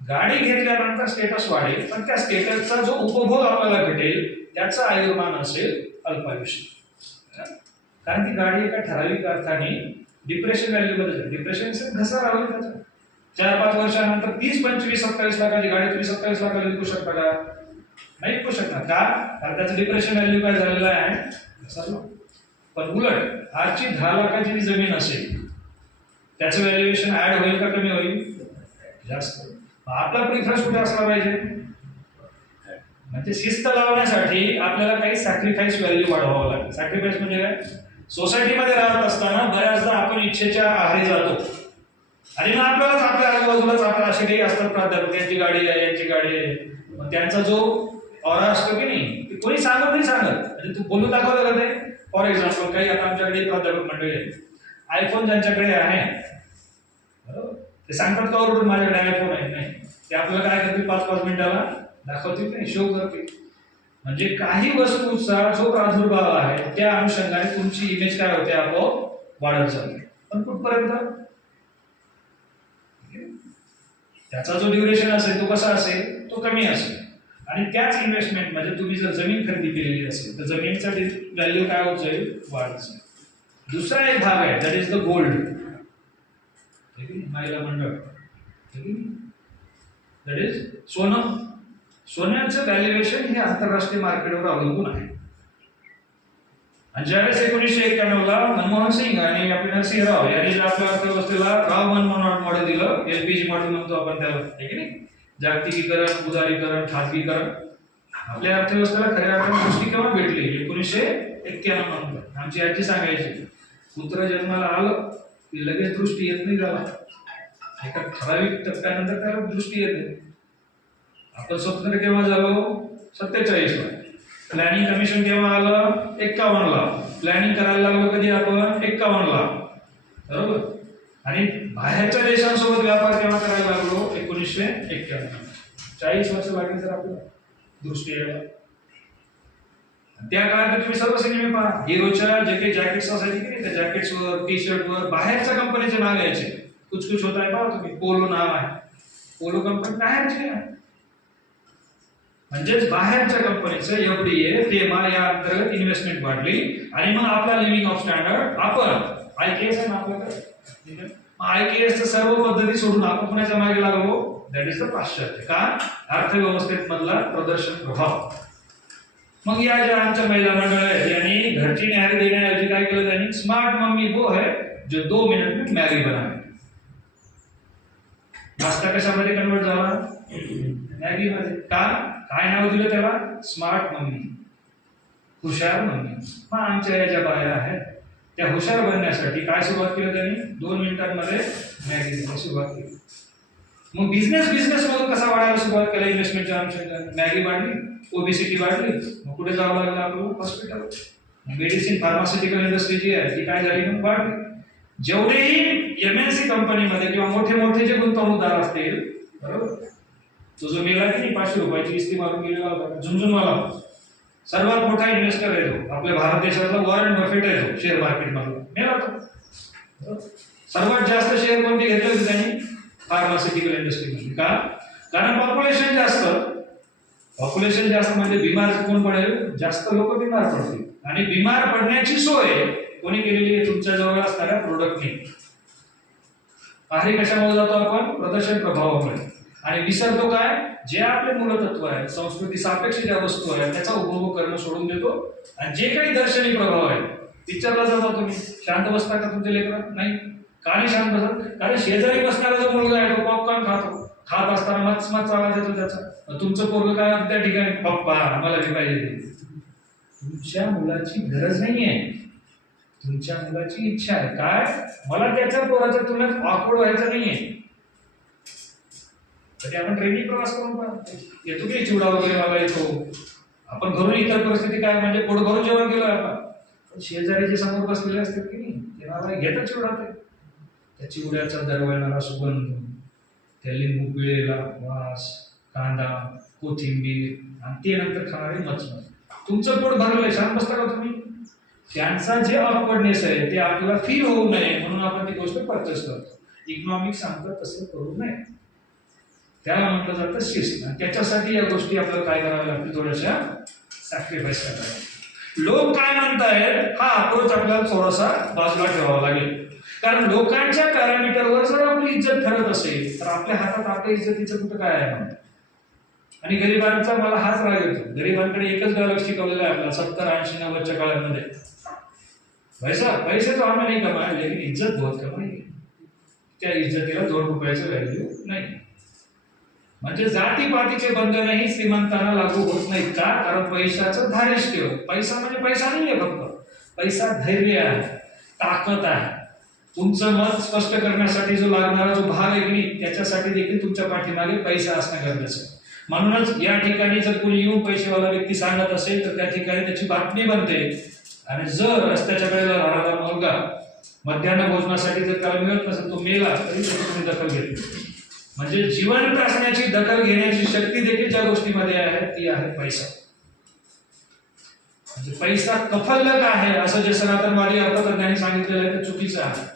गाडी घेतल्यानंतर स्टेटस वाढेल, पण त्या स्टेटसचा जो उपभोग आपल्याला भेटेल त्याचा आयुर्मान असेल अल्पायुष्य. कारण ती गाडी एका ठराविक अर्थाने डिप्रेशन व्हॅल्यू मध्ये जाईल. डिप्रेशन घसा राहील त्याचा. 4-5 वर्षानंतर 30, 25, 27 लाखाची गाडी तुम्ही 27 लाखाला विकू शकता का? नाही विकू शकणार. का? कारण त्याचं डिप्रेशन व्हॅल्यू काय झालेलं आहे? पण उलट आजची 10 लाखाची जमीन असेल त्याचं व्हॅल्युएशन ऍड होईल का कमी होईल? जास्त. आपला प्रिफरन्स कुठे असला पाहिजे? म्हणजे शिस्त लावण्यासाठी आपल्याला काही सॅक्रिफाईस व्हॅल्यू वाढवावं लागेल. सॅक्रिफाईस म्हणजे काय? सोसायटीमध्ये राहत असताना बऱ्याचदा आपण इच्छेच्या आहारी जातो आणि मग आपल्यालाच आपल्या आजूबाजूलाच आपल्याला असे काही असतात प्राध्यापक, यांची गाडी आहे, यांची गाडी आहे. मग त्यांचा जो ऑरा असतो की नाही ते कोणी नाही सांगत. म्हणजे तू बोलून दाखवलं का ते? फॉर एक्झाम्पल काही आता आमच्याकडे प्राध्यापक मंडळी आहेत, आयफोन ज्यांच्याकडे आहे बरोबर, ते सांगतात का वरून माझ्याकडे आयफोन आहे? नाही, ते आपल्याला काय करतील? 5-5 मिनिटाला दाखवतील नाही, शो करतील. म्हणजे काही वस्तूचा जो प्रादुर्भाव आहे त्या अनुषंगाने तुमची इमेज काय होते? आपोआप वाढत जाते. पण कुठपर्यंत? त्याचा जो ड्युरेशन असेल तो कसा असेल? तो कमी असेल. आणि त्याच इन्व्हेस्टमेंट मध्ये तुम्ही जर जमीन खरेदी केलेली असेल तर जमिनीचा व्हॅल्यू काय होत जाईल? वाढत जाईल. दुसरा एक भाग आहे, दॅट इज द गोल्ड. महिला मंडळ, दॅट इज सोनं. सोन्याचं व्हॅल्युएशन हे आंतरराष्ट्रीय मार्केटवर अवलंबून आहे. आणि ज्यावेळेस 1991 ला मनमोहन सिंग आणि आपले नरसिंह राव यांनी जे आपल्या अर्थव्यवस्थेला राव मनमोहन मॉडेल दिलं, LPG मॉडेल म्हणतो आपण त्याला, आहे की नाही? जागतिकीकरण, उदारीकरण, खाजगीकरण. आपल्या अर्थव्यवस्थेला खऱ्या अर्थाने दृष्टी केव्हा भेटली? 1991 नंतर. आमची आजी सांगायची, पुत्र जन्माला आलं की लगेच दृष्टी येत नाही त्याला, एका ठराविक टप्प्यानंतर त्याला दृष्टी येते. आपण स्वतंत्र केव्हा झालो? 47 ला. प्लॅनिंग कमिशन केव्हा आलं? 51 ला. प्लॅनिंग करायला लागलो कधी आपण? 51 ला. बरोबर. आणि बाहेरच्या देशांसोबत व्यापार केव्हा करायला लागलो? 1951. 40 वर्ष लागली तर आपल्याला दृष्टी यायला. त्या काळात तुम्ही सर्व सिनेमे पहा, हिरोच्या जे काही जॅकेट्स असायचे की नाही, त्या जॅकेट्सवर, टी शर्टवर बाहेरच्या कंपनीचे नाव यायचे. कुछ कुछ होता है पहा तुम्ही, पोलो नाव आहे. पोलो कंपनी बाहेरची आहे. म्हणजेच बाहेरच्या कंपनीचं FDA, FEMA या अंतर्गत इन्व्हेस्टमेंट वाढली आणि मग आपला लिव्हिंग ऑफ स्टँडर्ड आपण IKS आहे ना आपल्याकडे, IKS सर्व पद्धती सोडून आपण कोणाच्या मागे लागलो? दॅट इज द पाश्चात्य. का? अर्थव्यवस्थेत मधला प्रदर्शन प्रभाव. मग या ज्या आमच्या महिला मंडळ आहेत यांनी घरची न्याहारी देण्याऐवजी काय केलं? त्यांनी स्मार्ट मम्मी वो है जो 2 मिनिट में मॅगी बनावे. नाश्ता कशामध्ये कन्वर्ट झाला? मॅगी मध्ये. का? काय नाव दिलं त्याला? स्मार्ट मम्मी, हुशार मम्मी. मग आमच्या या ज्या बाया आहेत त्या हुशार बनण्यासाठी काय सुरुवात केली त्यांनी? 2 मिनिटांमध्ये मॅगी देण्यास सुरुवात केली. मग बिझनेस मधून कसा वाढायला सुरुवात केली? इन्व्हेस्टमेंटच्या अनुषंगाने मॅगी वाढली, ओबेसिटी वाढली, मग कुठे जावं लागलं आपलं? हॉस्पिटल. मेडिसिन, फार्मास्युटिकल इंडस्ट्री जी आहे ती काय झाली? मग वाढली. जेवढेही MNC कंपनीमध्ये किंवा मोठे जे गुंतवणूकदार असतील, बरोबर, तो जो मेला की नाही 500 रुपयाची किस्ती मारून गेलेला होता झुंझुनवाला, सर्वात मोठा इन्व्हेस्टर आहे तो आपल्या भारत देशातला, वॉरन बफेट आहे तो शेअर मार्केट मधला, मेला तो. सर्वात जास्त शेअर कोणते घेतले होते त्यांनी? फार्मास्युटिकल इंडस्ट्रीमध्ये. का? कारण पॉप्युलेशन जास्त म्हणजे बिमार कोण पडेल? जास्त लोक बिमार पडतील. आणि बिमार पडण्याची सोय कोणी केलेली आहे? तुमच्या जवळ असणाऱ्या प्रोडक्टने. बाहेर कशामुळे जातो आपण? प्रदर्शन प्रभावामुळे. आणि विसरतो काय? जे आपले मूलतत्व आहे, संस्कृती सापेक्ष ज्या वस्तू आहेत त्याचा उपभोग करणं सोडून देतो. आणि जे काही दर्शनी प्रभाव आहे, पिक्चरला जाता तुम्ही, शांत बसता का तुमचे लेकरं? नाही. का नाही शांत बसत? कारण शेजारी बसणारा जो मुलगा आहे तो पॉपकॉर्न खात असताना मच आवाज येतो त्याचा. तुमचं पोरग काय त्या ठिकाणी, पप्पा मला हे पाहिजे. तुमच्या मुलाची गरज नाहीये, तुमच्या मुलाची इच्छा आहे. काय? मला त्याच्या पोराच्या तुलनेत ऑकवर्ड व्हायचं नाहीये. तरी आपण ट्रेनिंग प्रवास करून पाहतो, येतो की चिवडा वगैरे मला येतो. आपण घरून इतर परिस्थिती काय म्हणजे पोट भरून जेवण केलं आपण, पण शेजारी जे समोर बसलेले असतात की नाही ते मला घेतात चिवडा. त्या चिवड्याचा दरवळणारा सुगंध, त्या लिंबू पिळेला वास, कांदा, कोथिंबीर आणि ते नंतर खाणारे मचमच. तुमचं पोट भरलंय, शांत बसता का तुम्ही? त्यांचा जे ऑकवर्डनेस आहे ते आपल्याला फील होऊ नये म्हणून आपण ती गोष्ट परचेस करतो. इकॉनॉमिक्स सांगतात तसं करू नये. त्याला म्हटलं जातं शिस्त. आणि त्याच्यासाठी या गोष्टी आपल्याला काय कराव्या लागतील? थोड्याशा सॅक्रिफाईस कराव्या. लोक काय म्हणतायत हा अप्रोच आपल्याला थोडासा बाजूला ठेवावा लागेल. कारण लोकांच्या पॅरामीटरवर जर आपली इज्जत ठरत असेल तर आपल्या हातात आपल्या इज्जतीचं कुठं काय आहे? आणि गरिबांचा मला हाच राग येतो. गरिबांकडे एकच डायलॉग शिकवलेला आहे आपल्याला 70, 80, 90च्या काळामध्ये, पैसे तो आम्ही नाही कमाय लेकिन इज्जत बहुत कमाई. त्या इज्जतीला 2 रुपयाचं व्हॅल्यू नाही. म्हणजे जातीपातीचे बंधनही श्रीमंतांना लागू होत नाहीत. का? कारण पैशाचं धारिष्ट्य. पैसा म्हणजे पैसा नाहीये फक्त, पैसा धैर्य आहे, ताकद आहे. तुमचं मत स्पष्ट करण्यासाठी जो लागणारा जो भाग आहे की नाही त्याच्यासाठी देखील तुमच्या पाठीमागे पैसा असणं गरजेचं आहे. म्हणूनच या ठिकाणी जर कोणी येऊन पैसेवाला व्यक्ती सांगत असेल तर त्या ठिकाणी त्याची बातमी बनते. आणि जर रस्त्याच्या वेळेला राहणारा मुलगा मध्यान्ह भोजनासाठी जर त्याला मिळत नसेल, तो मेला तरी त्याची तुम्ही दखल घेतली. म्हणजे जिवंत असण्याची दखल घेण्याची शक्ती देखील ज्या गोष्टीमध्ये आहे ती आहे पैसा. म्हणजे पैसा कफल्लक आहे असं जे सनातनवादी अर्थतज्ञांनी सांगितलेलं आहे ते चुकीचं आहे.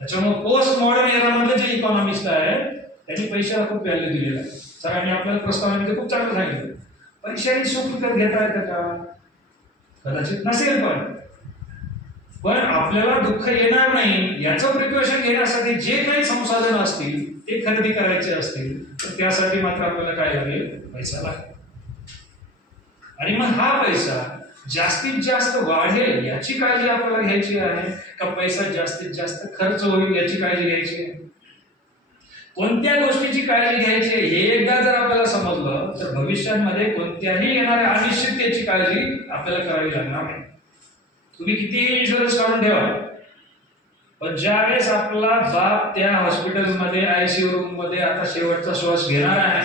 त्याच्यामुळे पोस्ट मॉडर्न एरामध्ये जे इकॉनॉमिस्ट आहे त्यांनी पैशाला खूप व्हॅल्यू दिलेलं आहे. सरांनी आपल्याला प्रस्तावनेमध्ये खूप चांगलं सांगितलं. पैशाने सुख विकत घेता येतं का? कदाचित नसेल, पण आपल्याला दुःख येणार नाही याचं प्रिकॉशन घेण्यासाठी जे काही संसाधन असतील ते खरेदी करायचे असतील तर त्यासाठी मात्र आपल्याला काय लागेल? पैसा लागेल. आणि मग हा पैसा जास्तीत जास्त वाढेल याची काळजी आपल्याला घ्यायची आहे का पैसा जास्तीत जास्त खर्च होईल याची काळजी घ्यायची आहे? कोणत्या गोष्टीची काळजी घ्यायची हे एकदा जर आपल्याला समजलं तर भविष्यामध्ये कोणत्याही येणाऱ्या अनिश्चिततेची काळजी आपल्याला करावी लागणार नाही. तुम्ही कितीही इन्शुरन्स काढून ठेवा, पण ज्यावेळेस आपला बाप त्या हॉस्पिटलमध्ये आयसीयू रूम मध्ये आता शेवटचा श्वास घेणार आहे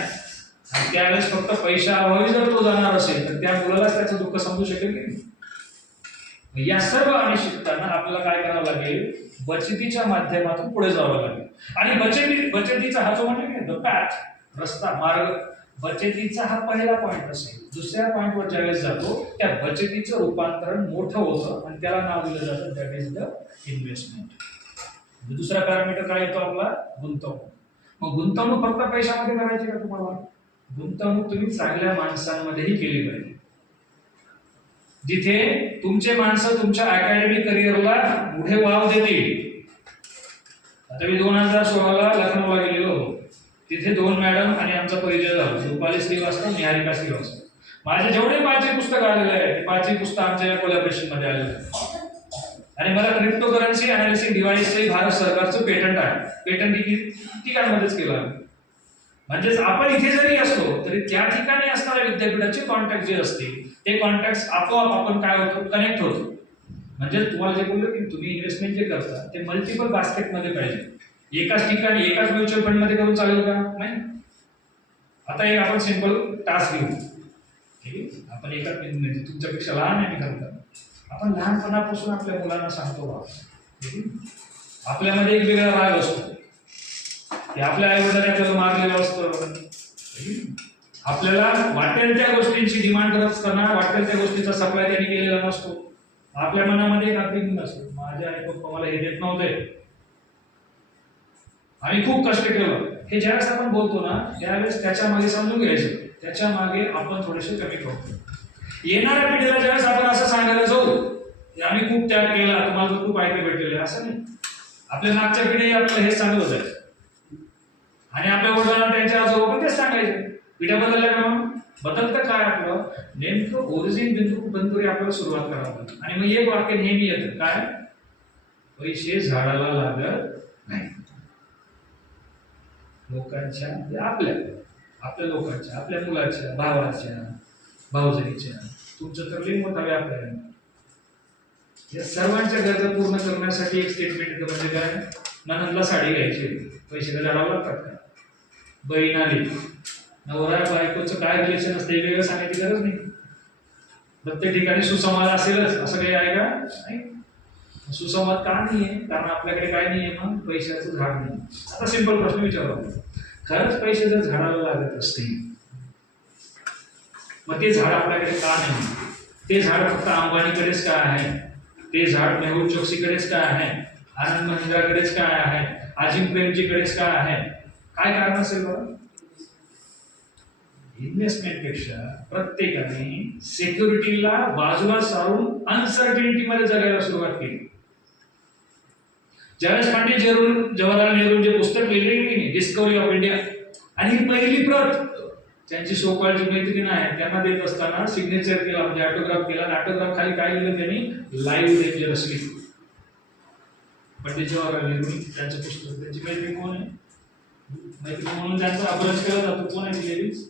आणि त्यावेळेस फक्त पैसा अभावी जर तो जाणार असेल तर त्या मुलालाच त्याचं दुःख समजू शकेल की नाही? या सर्व अनिश्चितताना आपल्याला काय करावं लागेल? बचतीच्या माध्यमातून पुढे जावं लागेल. आणि बचतीचा हा जो म्हणजे द पॅथ, रस्ता, मार्ग, बचतीचा हा पहिला पॉइंट असेल. दुसऱ्या पॉइंटवर ज्यावेळेस जातो त्या बचतीचं रूपांतरण मोठं होतं आणि त्याला नाव दिलं जातं दॅट इज द इन्व्हेस्टमेंट. दुसरा पॅरामीटर काय येतो आपला? गुंतवणूक. मग गुंतवणूक फक्त पैशामध्ये करायची का तुम्हाला? गुंतवणूक तुम्ही चांगल्या माणसांमध्येही केली पाहिजे. जिथे तुमचे माणसं तुमच्या अकॅडमिक करिअरला पुढे वाव देतील. आता मी 2016ला लखनौला गेलेलो. तिथे 2 मॅडम आणि आमचा परिचय झाला, रुपाली श्रीवास्तव, निहारिका श्रीवास्तव. माझे जेवढे 5 पुस्तकं आलेले आहेत ते 5 पुस्तकं आमच्या कोलॅबोरेशन मध्ये आलेले आहेत. आणि मला क्रिप्टोकरन्सी अनालिसिस डिव्हाइसचे भारत सरकारचं पेटंट आहे. पेटंट ठिकाणमध्येच केलं आहे. म्हणजेच आपण इथे जरी असलो तरी त्या ठिकाणी असणाऱ्या विद्यापीठाचे कॉन्टॅक्ट जे असतील ते कॉन्टॅक्ट आपोआप आपण काय होतो? कनेक्ट होतो. म्हणजे तुम्हाला जे बोललो की तुम्ही इन्व्हेस्टमेंट जे करता ते मल्टिपल बास्केटमध्ये पाहिजे. एकाच ठिकाणी एकाच म्युच्युअल फंड मध्ये करून चालेल का? नाही. आता एक आपण सिंपल टास्क घेऊ. ठीक आहे, आपण एकाच म्हणजे तुमच्यापेक्षा लहान आहे करता. आपण लहानपणापासून आपल्या मुलांना सांगतो बा, आपल्यामध्ये एक वेगळा राग असतो की आपल्या आई वडिलांनी आपल्याला मारलेलं असतं. आपल्याला वाटेल त्या गोष्टींची डिमांड करत असताना वाटेल त्या गोष्टीचा सप्लाय त्यांनी केलेला नसतो. आपल्या मनामध्ये एक अग्निगुण असतो, माझे आई पप्पा मला हे देत नव्हते आम्ही खूप कष्ट केलं, हे ज्यावेळेस आपण बोलतो ना त्यावेळेस त्याच्या मागे समजून घ्यायचं, त्याच्या मागे आपण थोडेसे कमी करतो. येणाऱ्या पिढीला ज्यावेळेस आपण असं सांगायला जाऊ की आम्ही खूप त्याग केला, तुम्हाला खूप ऐकले भेटलेले, असं नाही. आपल्या मागच्या पिढी आपल्याला हे सांगत होत्या आणि आपल्या वडिलांना त्यांच्या आजोबा पण तेच सांगायचे. पिढ्या बदलल्या का मग? बदलतं काय आपलं नेमकं ओरिजिन बिंदू बंधुरी आपल्याला सुरुवात करावं लागतं. आणि मग एक वाक्य नेहमी येतं काय, पैसे झाडाला लागत नाही. लोकांच्या आपल्या लोकांच्या, आपल्या मुलाच्या, भावाच्या, भाऊजाईच्या, तुमचं तर लई मोठा व्यापार आहे. या सर्वांच्या गरजा पूर्ण करण्यासाठी एक स्टेटमेंट येतं, म्हणजे काय, नणंदला साडी घ्यायची, पैसे झाडावं लागतात का? बहीण आली, नवरा बायकोचं काय रिलेशन असतं वेगळं सांगायची गरज नाही. प्रत्येक ठिकाणी सुसंवाद असेलच असं काही आहे का? नाही. सुसंवाद का नाहीये? कारण आपल्याकडे काय नाहीये, मग पैशाचं झाड नाही. आता सिंपल प्रश्न विचारला, खरंच पैसे जर झाडाला लागत असतील मग ते झाड आपल्याकडे का नाही? ते झाड फक्त अंबानीकडेच का आहे? ते झाड मेहुल चोक्सीकडेच का आहे? आनंद महिंद्राकडेच का आहे? अजिम प्रेमजीकडेच का आहे? काय कारण असेल बरं? इन्व्हेस्टमेंट पेक्षा प्रत्येकाने सिक्युरिटीला बाजूला सारून अनसर्टिनिटी मध्ये जगायला सुरुवात केली. ज्यावेळेस पंडित जवाहरलाल नेहरू जे पुस्तक लिहिले की डिस्कवरी ऑफ इंडिया, आणि ही पहिली प्रत त्यांची सोकॉल्ड मैत्रीण आहे त्यांना देत असताना सिग्नेचर केला, म्हणजे ऑटोग्राफ केला. ऑटोग्राफ खाली काय लिहिलं त्यांनी, लाईव्ह डेंजरसली. पंडित जवाहरलाल नेहरू त्यांचं पुस्तक, त्यांची मैत्रीण कोण आहे? मैत्रीण म्हणून त्यांचा अभ्यास केला जातो. कोण आहे ती लेडीज?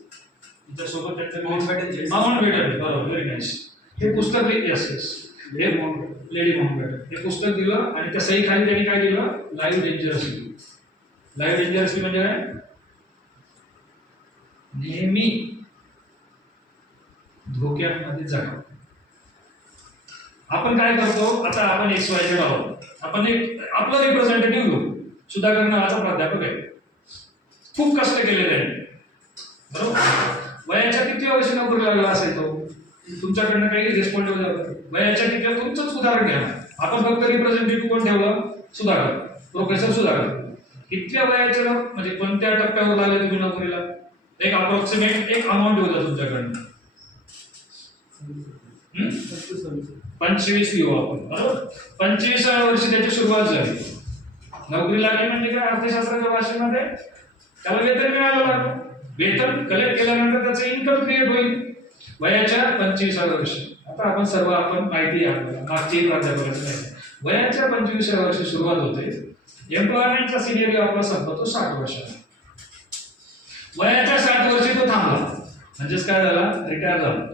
तिच्यासोबत त्यांचं माउंटबॅटन. बरोबर, व्हेरी नाईस. हे पुस्तक हे लेडी माउंटबॅटन हे पुस्तक दिलं आणि त्या सही खाली त्यांनी काय दिलं, लाईव्ह डेंजरसली. लाईव्ह डेंजरसली म्हणजे काय? नेहमी धोक्यांमध्ये जगा. आपण काय करतो, आता आपण XYZ आहोत, आपण एक आपलं रिप्रेझेंटेटिव्ह घेऊ. सुधाकर नावाचा प्राध्यापक आहे, खूप कष्ट केलेले आहे, बरोबर. वयाच्या किती वर्षी नोकरी लागला असेल तो, तुमच्याकडनं काही रिस्पॉन्सिबल झालं. वयाच्या किती, तुमचंच उदाहरण घ्या. आपण फक्त रिप्रेझेंटेटिव्ह कोण ठेवलं, सुधाकर, प्रोफेसर सुधाकर. कितव्या वयाच्या म्हणजे कोणत्या टप्प्यावर लागले तुम्ही नोकरीला? एक अप्रॉक्सिमेट एक अमाऊंट होता तुमच्याकडनं, 25 लिहू आपण, बरोबर. 25व्या वर्षी त्याची सुरुवात झाली. नोकरी लागली म्हणजे काय, अर्थशास्त्राच्या भाषेमध्ये त्याला वेतन मिळालं लागलं. वेतन कलेक्ट केल्यानंतर त्याचं इन्कम क्रिएट होईल वयाच्या 25व्या वर्षी. आता आपण माहिती आहे मागची प्राध्यापकाची माहिती. वयाच्या 25व्या वर्षी सुरुवात होते. एम्प्लॉयमेंटचा सिनियर आपला संपतो 60 वर्षाला. वयाच्या 60 वर्षी तो थांबला, म्हणजेच काय झाला, रिटायर झाला.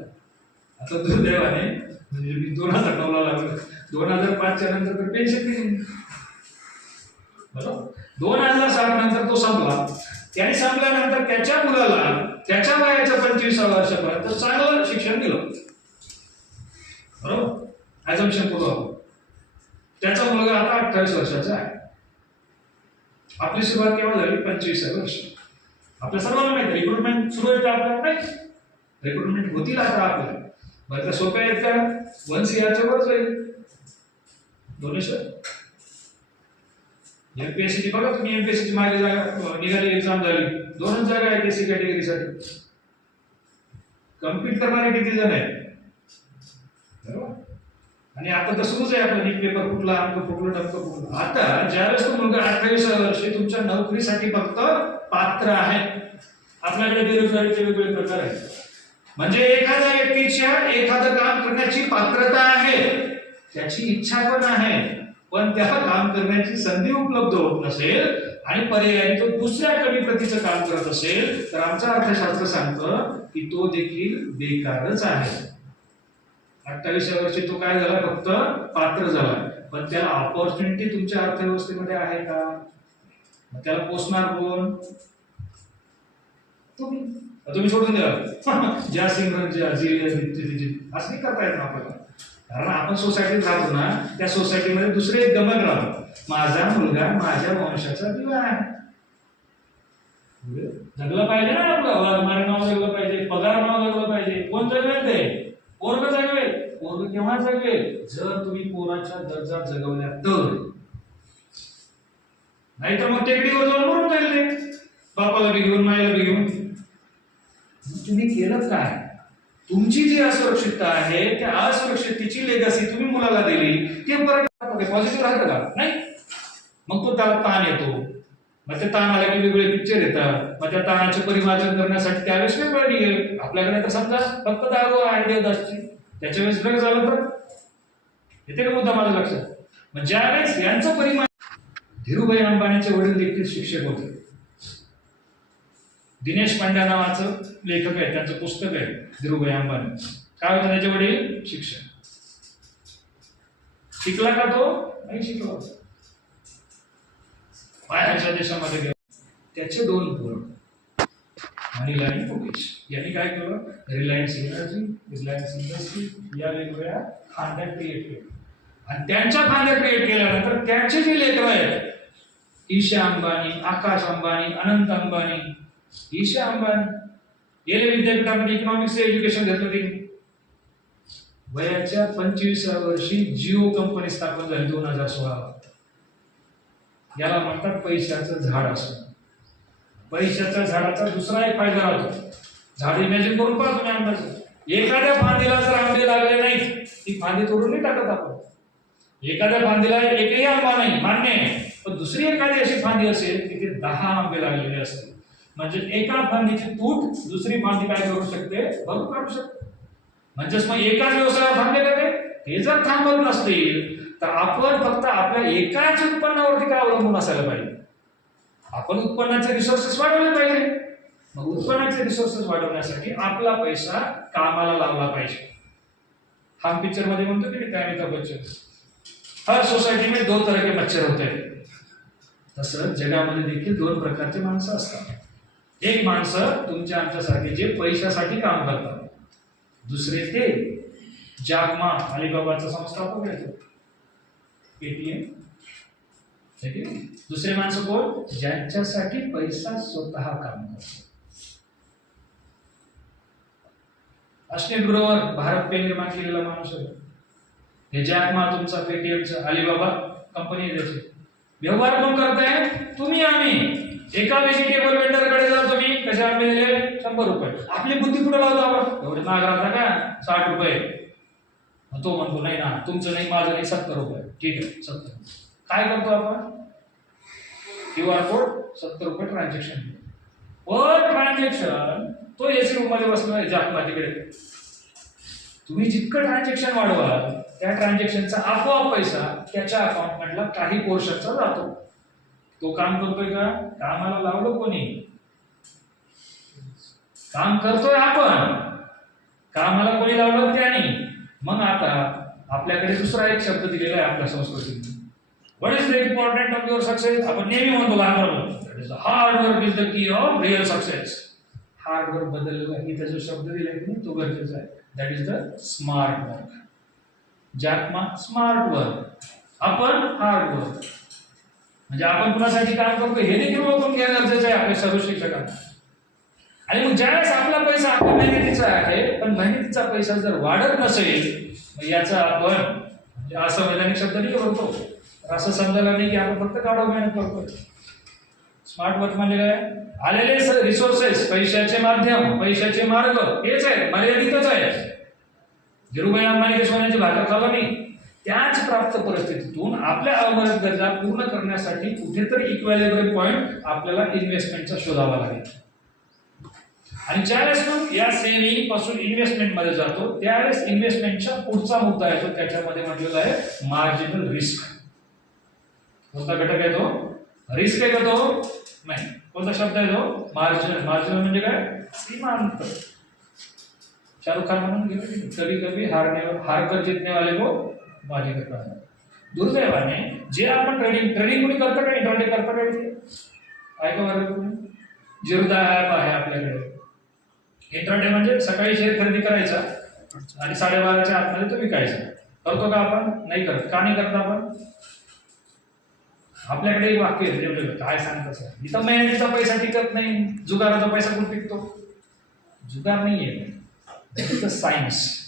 आता दुर्दैवाने म्हणजे मी 2009 ला लागलो, 2005 नंतर तर पेन्शन दिली, बरोबर. 2007 नंतर तो संपला. त्याने संपल्यानंतर त्याच्या मुलाला त्याच्या वयाच्या 25व्या वर्षापर्यंत चांगलं शिक्षण दिलं, बरोबर. ॲझम्पशन करू आपण. त्याचा मुलगा आता 28 वर्षाचा आहे. आपली सुरुवात केव्हा झाली, 25व्या वर्षी. आपल्या सर्वांना माहिती रिक्रुटमेंट सुरू आहे आपल्याला नाही, रिक्रुटमेंट होतील आता आपल्याला. बरं त्या सोप्या आहेत का, 1 CR वर जाईल डोनेशन. MPSC ची बघा तुम्ही, MPSC ची मागे जागा निघाली, एक्झाम झाली, 2च जागा आहेत SC कॅटेगरीसाठी. कम्प्लीट करणारे किती जण आहेत, बरोबर. आणि आता तर सुरूच आहे आपलं नीट पेपर फुटला, अंक फुटलं, टक्क फुटलं. आता ज्यावेळेस तो मुलगा 28व्या वर्षी तुमच्या नोकरीसाठी फक्त पात्र आहे. आपल्याकडे बेरोजगारीचे वेगवेगळे प्रकार आहेत. म्हणजे एखाद्या व्यक्तीच्या एखादं काम करण्याची पात्रता आहे, त्याची इच्छा पण आहे, पण त्याला काम करण्याची संधी उपलब्ध होत नसेल आणि पर्यायी तो दुसऱ्या कमी प्रतीचं काम करत असेल, तर आमचं अर्थशास्त्र सांगतं की तो देखील बेकारच आहे. 28व्या वर्षी तो काय झाला, फक्त पात्र झाला, पण त्याला ऑपॉर्च्युनिटी तुमच्या अर्थव्यवस्थेमध्ये आहे का? त्याला पोचणार कोण? तुम्ही सोडून द्या ज्या सिमरन ज्या असं नाही करता येत ना आपल्याला. कारण आपण सोसायटीत राहतो ना, त्या सोसायटीमध्ये दुसरे एक दमन राहतो, माझा मुलगा माझ्या वंशाचा दिवा आहे. जगलं पाहिजे ना आपलं, माझं नाव जगलं पाहिजे, पगार नाव जगलं पाहिजे. कोण जगवेल ते? पोरग जगवेल. पोरग केव्हा जगवेल? जर तुम्ही पोराच्या दर्जा जगवल्या तर. नाहीतर मग टेकडीवर जाऊन मरून जाईल ते, बापाला बी घेऊन मायला बी घेऊन. तुम्ही केलं काय? तुमची जी असुरक्षितता आहे त्या असुरक्षिततेची लेगसी तुम्ही मुलाला दिली, ते परत पॉझिटिव्ह राहतं का? नाही. मग तो त्याला ताण येतो, मग ते ताण आला की वेगवेगळे पिक्चर येतात, मग त्या ताणाचे परिमार्जन करण्यासाठी त्यावेळेस वेगळं निघेल. आपल्याकडे तर समजा फक्त 10 आहे देवदासची, त्याच्या वेळेस वेगळं झालं तर येते का मुद्दा माझ्या लक्षात? मग ज्यावेळेस यांचं परिमाण, धीरूभाई अंबानीचे वडील देखील शिक्षक होते. दिनेश पांड्या नावाचं लेखक आहे, त्यांचं पुस्तक आहे धीरूभाई अंबानी. काय होतं त्याचे वडील? शिक्षक. शिकला का तो? नाही शिकला. बाहेरच्या देशामध्ये गेला. त्याचे 2 पोरं अनिल आणि मुकेश यांनी काय केलं? रिलायन्स एनर्जी, रिलायन्स इंडस्ट्री या वेगवेगळ्या खांद्या क्रिएट केल्या. आणि त्यांच्या खांद्या क्रिएट केल्यानंतर त्यांचे जे लेकर आहेत, ईशा अंबानी, आकाश अंबानी, अनंत अंबानी. ईशा अंबानी येले विद्यापीठामध्ये इकॉनॉमिक्सचे एज्युकेशन घेतलं त्यांनी. वयाच्या 25व्या वर्षी जिओ कंपनी स्थापन झाली 2016. याला म्हणतात पैशाचं झाड असतं. पैशाच्या झाडाचा दुसरा एक फायदा राहतो. झाड इमॅजिन करून पहा तुम्ही अंदाज. एखाद्या फांदीला जर आंबे लागले नाहीत, ती फांदी तोडून नाही टाकत आपण. एखाद्या फांदीला एकही आंबा नाही, मान्य आहे, पण दुसरी एखादी अशी फांदी असेल तिथे 10 आंबे लागलेले असतील. म्हणजे एका फांदीची तूट दुसरी फांदी काय करू शकते? भरून काढू शकते. म्हणजेच मग एकाच व्यवसायात थांबले का ते जर थांबत नसतील तर आपण फक्त आपल्या एकाच उत्पन्नावरती काय अवलंबून असायला पाहिजे? आपण उत्पन्नाचे रिसोर्सेस वाढवले पाहिजे. मग उत्पन्नाचे रिसोर्सेस वाढवण्यासाठी आपला पैसा कामाला लावला पाहिजे. हम पिक्चर मध्ये म्हणतो की काय अमिताभ बच्चन, हर सोसायटी में 2 तरह के मच्छर होते हैं. तसं जगामध्ये देखील 2 प्रकारचे माणसं असतात. एक माणसं तुमच्या आमच्यासाठी जे पैशासाठी काम करतात, दुसरे ते जॅक मा अलिबाबाचा संस्थापक आहे तो, पेटीएम. दुसरे माणसं कोण? ज्यांच्यासाठी पैसा स्वतः काम करतो. अश्विन ग्रोवर भारत पे निर्माण केलेला माणूस आहे. हे जॅक मा तुमचा पेटीएमचा, अलिबाबा कंपनी आहे त्याची. व्यवहार कोण करताय? तुम्ही आम्ही. एका व्हेजिटेबल वेंडरकडे जा तुम्ही, कशा आंबे दिले? 100 रुपये. आपली बुद्धी पुढे लावतो आपण, एवढे महाग राहता का? 60 रुपये. तो म्हणतो नाही ना, तुमचं नाही माझं नाही, 70 रुपये. ठीक आहे 70. काय करतो आपण? QR कोड 70 रुपये ट्रान्झॅक्शन. पर ट्रान्झॅक्शन तो एसी रूम मध्ये बसला जाकमा तिकडे. तुम्ही जितकं ट्रान्झॅक्शन वाढवाल त्या ट्रान्झॅक्शनचा आपोआप पैसा त्याच्या अकाउंट मधला काही पोर्शनचा जातो. तो काम करतोय का? कामाला लावलं कोणी? काम करतोय आपण. कामाला कोणी लावलं? त्याने. मग आता आपल्याकडे दुसरा एक शब्द दिलेला आहे आपल्या संस्कृतीत. What is the important of your success? आपण नेहमी म्हणतो लहानपणी, that is hard work is the key of real success. Hard work बदललेला इथं जो शब्द दिलाय की तो गरजेचा आहे. That is the smart work. Jack Ma smart work, आपण हार्ड वर्क. म्हणजे आपण कुणासाठी काम करतो हे देखील ओळखून घेणं गरजेचं आहे आपल्या सर्व शिक्षकांना. आणि मग ज्यावेळेस आपला पैसा आपल्या मेहनतीचा आहे, पण मेहनतीचा पैसा जर वाढत नसेल, मग याचा आपण म्हणजे असंवैधानिक शब्द नाही बोलतो, असं समजायला नाही की आपण फक्त गाढव मेहनत करतोय. स्मार्ट वर्क म्हणजे काय? आलेले रिसोर्सेस, पैशाचे माध्यम, पैशाचे मार्ग हेच आहे, मर्यादितच आहे. धीरूभाई अंबानी सोन्याची भाकर खाल्ला नाही. त्याच प्राप्त परिस्थितीतून आपल्या अमर्यादित गरजा पूर्ण करण्यासाठी कुठेतरी इक्वॅलिब्रियम पॉइंट आपल्याला इन्व्हेस्टमेंटचा शोधावा लागेल. आणि ज्यावेळेस मग या सेव्हिंग पासून इन्व्हेस्टमेंट मध्ये जातो त्यावेळेस इन्व्हेस्टमेंटचा पुढचा मुद्दा येतो. त्याच्यामध्ये म्हटलेला आहे मार्जिनल रिस्क. कोणता घटक आहे तो? रिस्क आहे का तो? नाही. कोणता शब्द आहे तो? मार्जिनल. मार्जिनल म्हणजे काय? सीमांत. शाहरुख खान म्हणून गेलो, कभी कभी हार कर जीतने वाले को बाजी करता है. दुर्दैवाने जे आपण ट्रेडिंग कोणी करतं का? इंट्राडे करतं का? इथे ऐका बरं तुम्ही, जिरोधा ॲप आहे आपल्याकडे. इंट्राडे म्हणजे सकाळी शेअर खरेदी करायचा आणि 12:30च्या आतमध्ये तो विकायचा. करतो का आपण? नाही करत. का नाही करत आपण? आपल्याकडे एक वाक्य आहे, काय सांगत सर, इथं मेहनतीचा पैसा टिकत नाही, जुगाराचा पैसा कुठे टिकतो? जुगार नाहीये, सायन्स.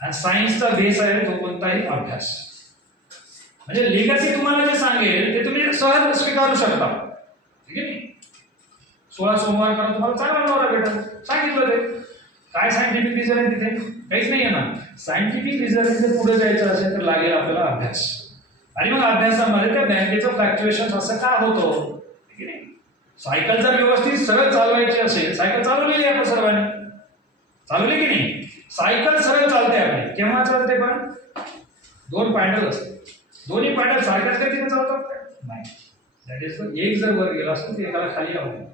आणि सायन्सचा बेस आहे तो कोणताही अभ्यास. म्हणजे लिगसी तुम्हाला जे सांगेल ते तुम्ही सहज स्वीकारू शकता, ठीक आहे. 16 सोमवार करा तुम्हाला चांगला नवरा भेटेल, सांगितलं ते. काय सायंटिफिक रिझन आहे तिथे? काहीच नाही आहे ना. सायंटिफिक रिझन जर पुढे जायचं असेल तर लागेल आपल्याला अभ्यास, आणि मग अभ्यासामध्ये त्या बँकेचं फ्लक्च्युएशन असं का होतं, ठीक आहे. सायकल जर व्यवस्थित सरळ चालवायची असेल, सायकल चालवलेली आहे आपण सर्वांनी, चालवली की नाही? सायकल सरळ चालते आपली, केव्हा चालते? पण 2 पॅडल असते, दोन्ही पॅडल सारख्याच गतीने चालतात का? नाही. दॅट इज एक जर वर गेला असतो ते एकाला खाली लावतो.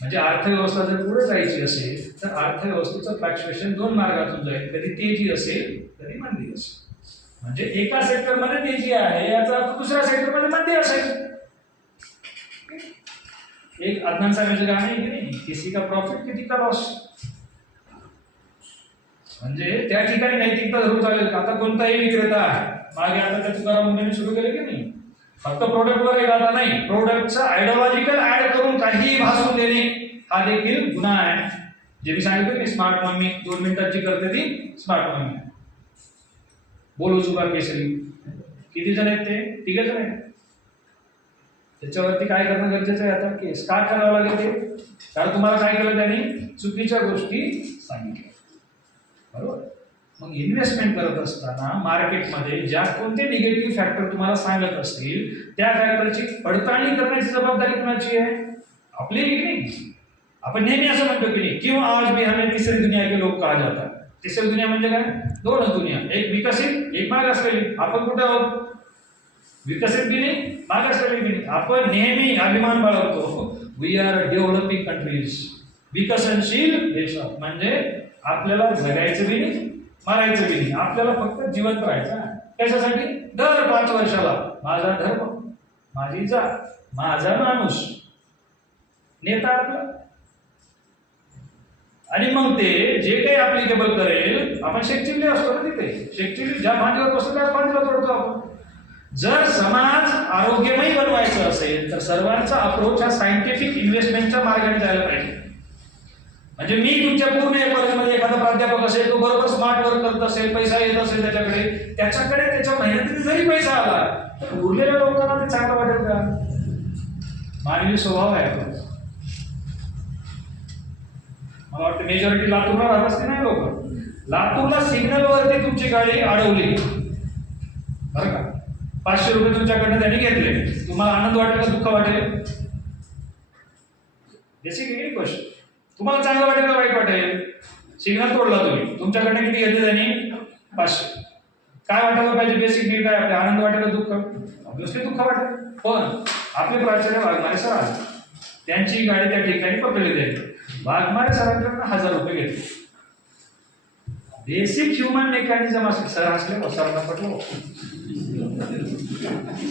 म्हणजे अर्थव्यवस्था जर पुढे जायची असेल तर अर्थव्यवस्थेचं फ्लक्च्युएशन 2 मार्गातून जाईल, कधी तेजी असेल कधी मंदी असेल. म्हणजे एका सेक्टरमध्ये तेजी आहे याचा अर्थ दुसऱ्या सेक्टरमध्ये मंदी असेल. एक अदनान साहेबांचं गाणं आहे की नाही, किसी का प्रॉफिट किसी का लॉस. म्हणजे त्या ठिकाणी नैतिकता धरून चालेल का? आता कोणताही विक्रेता आहे, मागे आता त्या तुकाराम मुंडेंनी सुरू केलं की नाही, फक्त प्रोडक्टवर एक आता नाही, प्रोडक्टचं आयडिओलॉजिकल ऍड करून काहीही भासून देणे हा देखील गुन्हा आहे. जे मी सांगितलं की स्मार्ट मम्मी 2 मिनिटाची करते ती स्मार्ट मम्मी. बोलू चुका केसरी किती जण आहेत ते? 3 जण आहेत. त्याच्यावरती काय करणं गरजेचं आहे आता? केस का करावं लागेल ते? कारण तुम्हाला काय केलं त्यांनी? चुकीच्या गोष्टी सांगितल्या, बरोबर. मग इन्व्हेस्टमेंट करत असताना मार्केटमध्ये ज्या कोणते निगेटिव्ह फॅक्टर तुम्हाला सांगत असतील त्या फॅक्टरची पडताळणी करण्याची जबाबदारी कोणाची आहे? आपली की नाही? आपण नेहमी असं म्हणतो की नाही, क्यों आज भी हमें तिसरी दुनिया के लोक कहा जातात. तिसरी दुनिया म्हणजे काय? 2च दुनिया, एक विकसित एक मागासलेली. आपण कुठे आहोत? विकसित बी नाही मागासलेली बी नाही. आपण नेहमी अभिमान बाळगतो, वी आर डेव्हलपिंग कंट्रीज, विकसनशील देश. म्हणजे आपल्याला जगायचं बी नाही मारायचं बी नाही, आपल्याला फक्त जिवंत राहायचं. कशासाठी? दर 5 वर्षाला माझा धर्म, माझी जात, माझा माणूस, नेता आपला. आणि मग ते जे काही ऍप्लिकेबल करेल, आपण शेकचिल्ले असतो ना तिथे, शेकचिल्ली ज्या भांडीवर बसतो त्या भांडीला तोडतो आपण. जर समाज आरोग्यमय बनवायचं असेल तर सर्वांचा अप्रोच हा सायंटिफिक इन्व्हेस्टमेंटच्या मार्गाने जायला पाहिजे. म्हणजे मी तुमच्या पूर्ण कॉलेजमध्ये एखादा प्राध्यापक असेल, तो बरोबर स्मार्ट वर्क करत असेल, पैसा येत असेल त्याच्याकडे त्याच्या मेहनतीने जरी पैसा आला तर उरलेल्या लोकांना ते चांगलं वाटेल का? मानवी स्वभाव आहे आपण. मला वाटतं मेजॉरिटी लातूरला राहत असते नाही लोक. लातूरला सिग्नलवरती तुमची गाडी अडवली बरं का, 500 रुपये तुमच्याकडनं त्यांनी घेतले, तुम्हाला आनंद वाटेल का दुःख वाटेल? बेसिक एक गोष्ट, तुम्हाला चांगलं वाटेल का वाईट वाटेल? सिग्नल तोडला तुम्ही, तुमच्याकडनं किती घेतले त्यांनी? 500. काय वाटायला पाहिजे? बेसिक नीड काय आपले? आनंद वाटेल का दुःख? ऑब्व्हियसली दुःख वाटेल. पण आपले प्राचार्य वाघमारे सर आले, त्यांची गाडी त्या ठिकाणी पकडली जाईल, वाघमारे सरांकडनं 1000 रुपये घेतले. बेसिक ह्युमन मेकॅनिझम असेल. सर असले सरांना पटलो.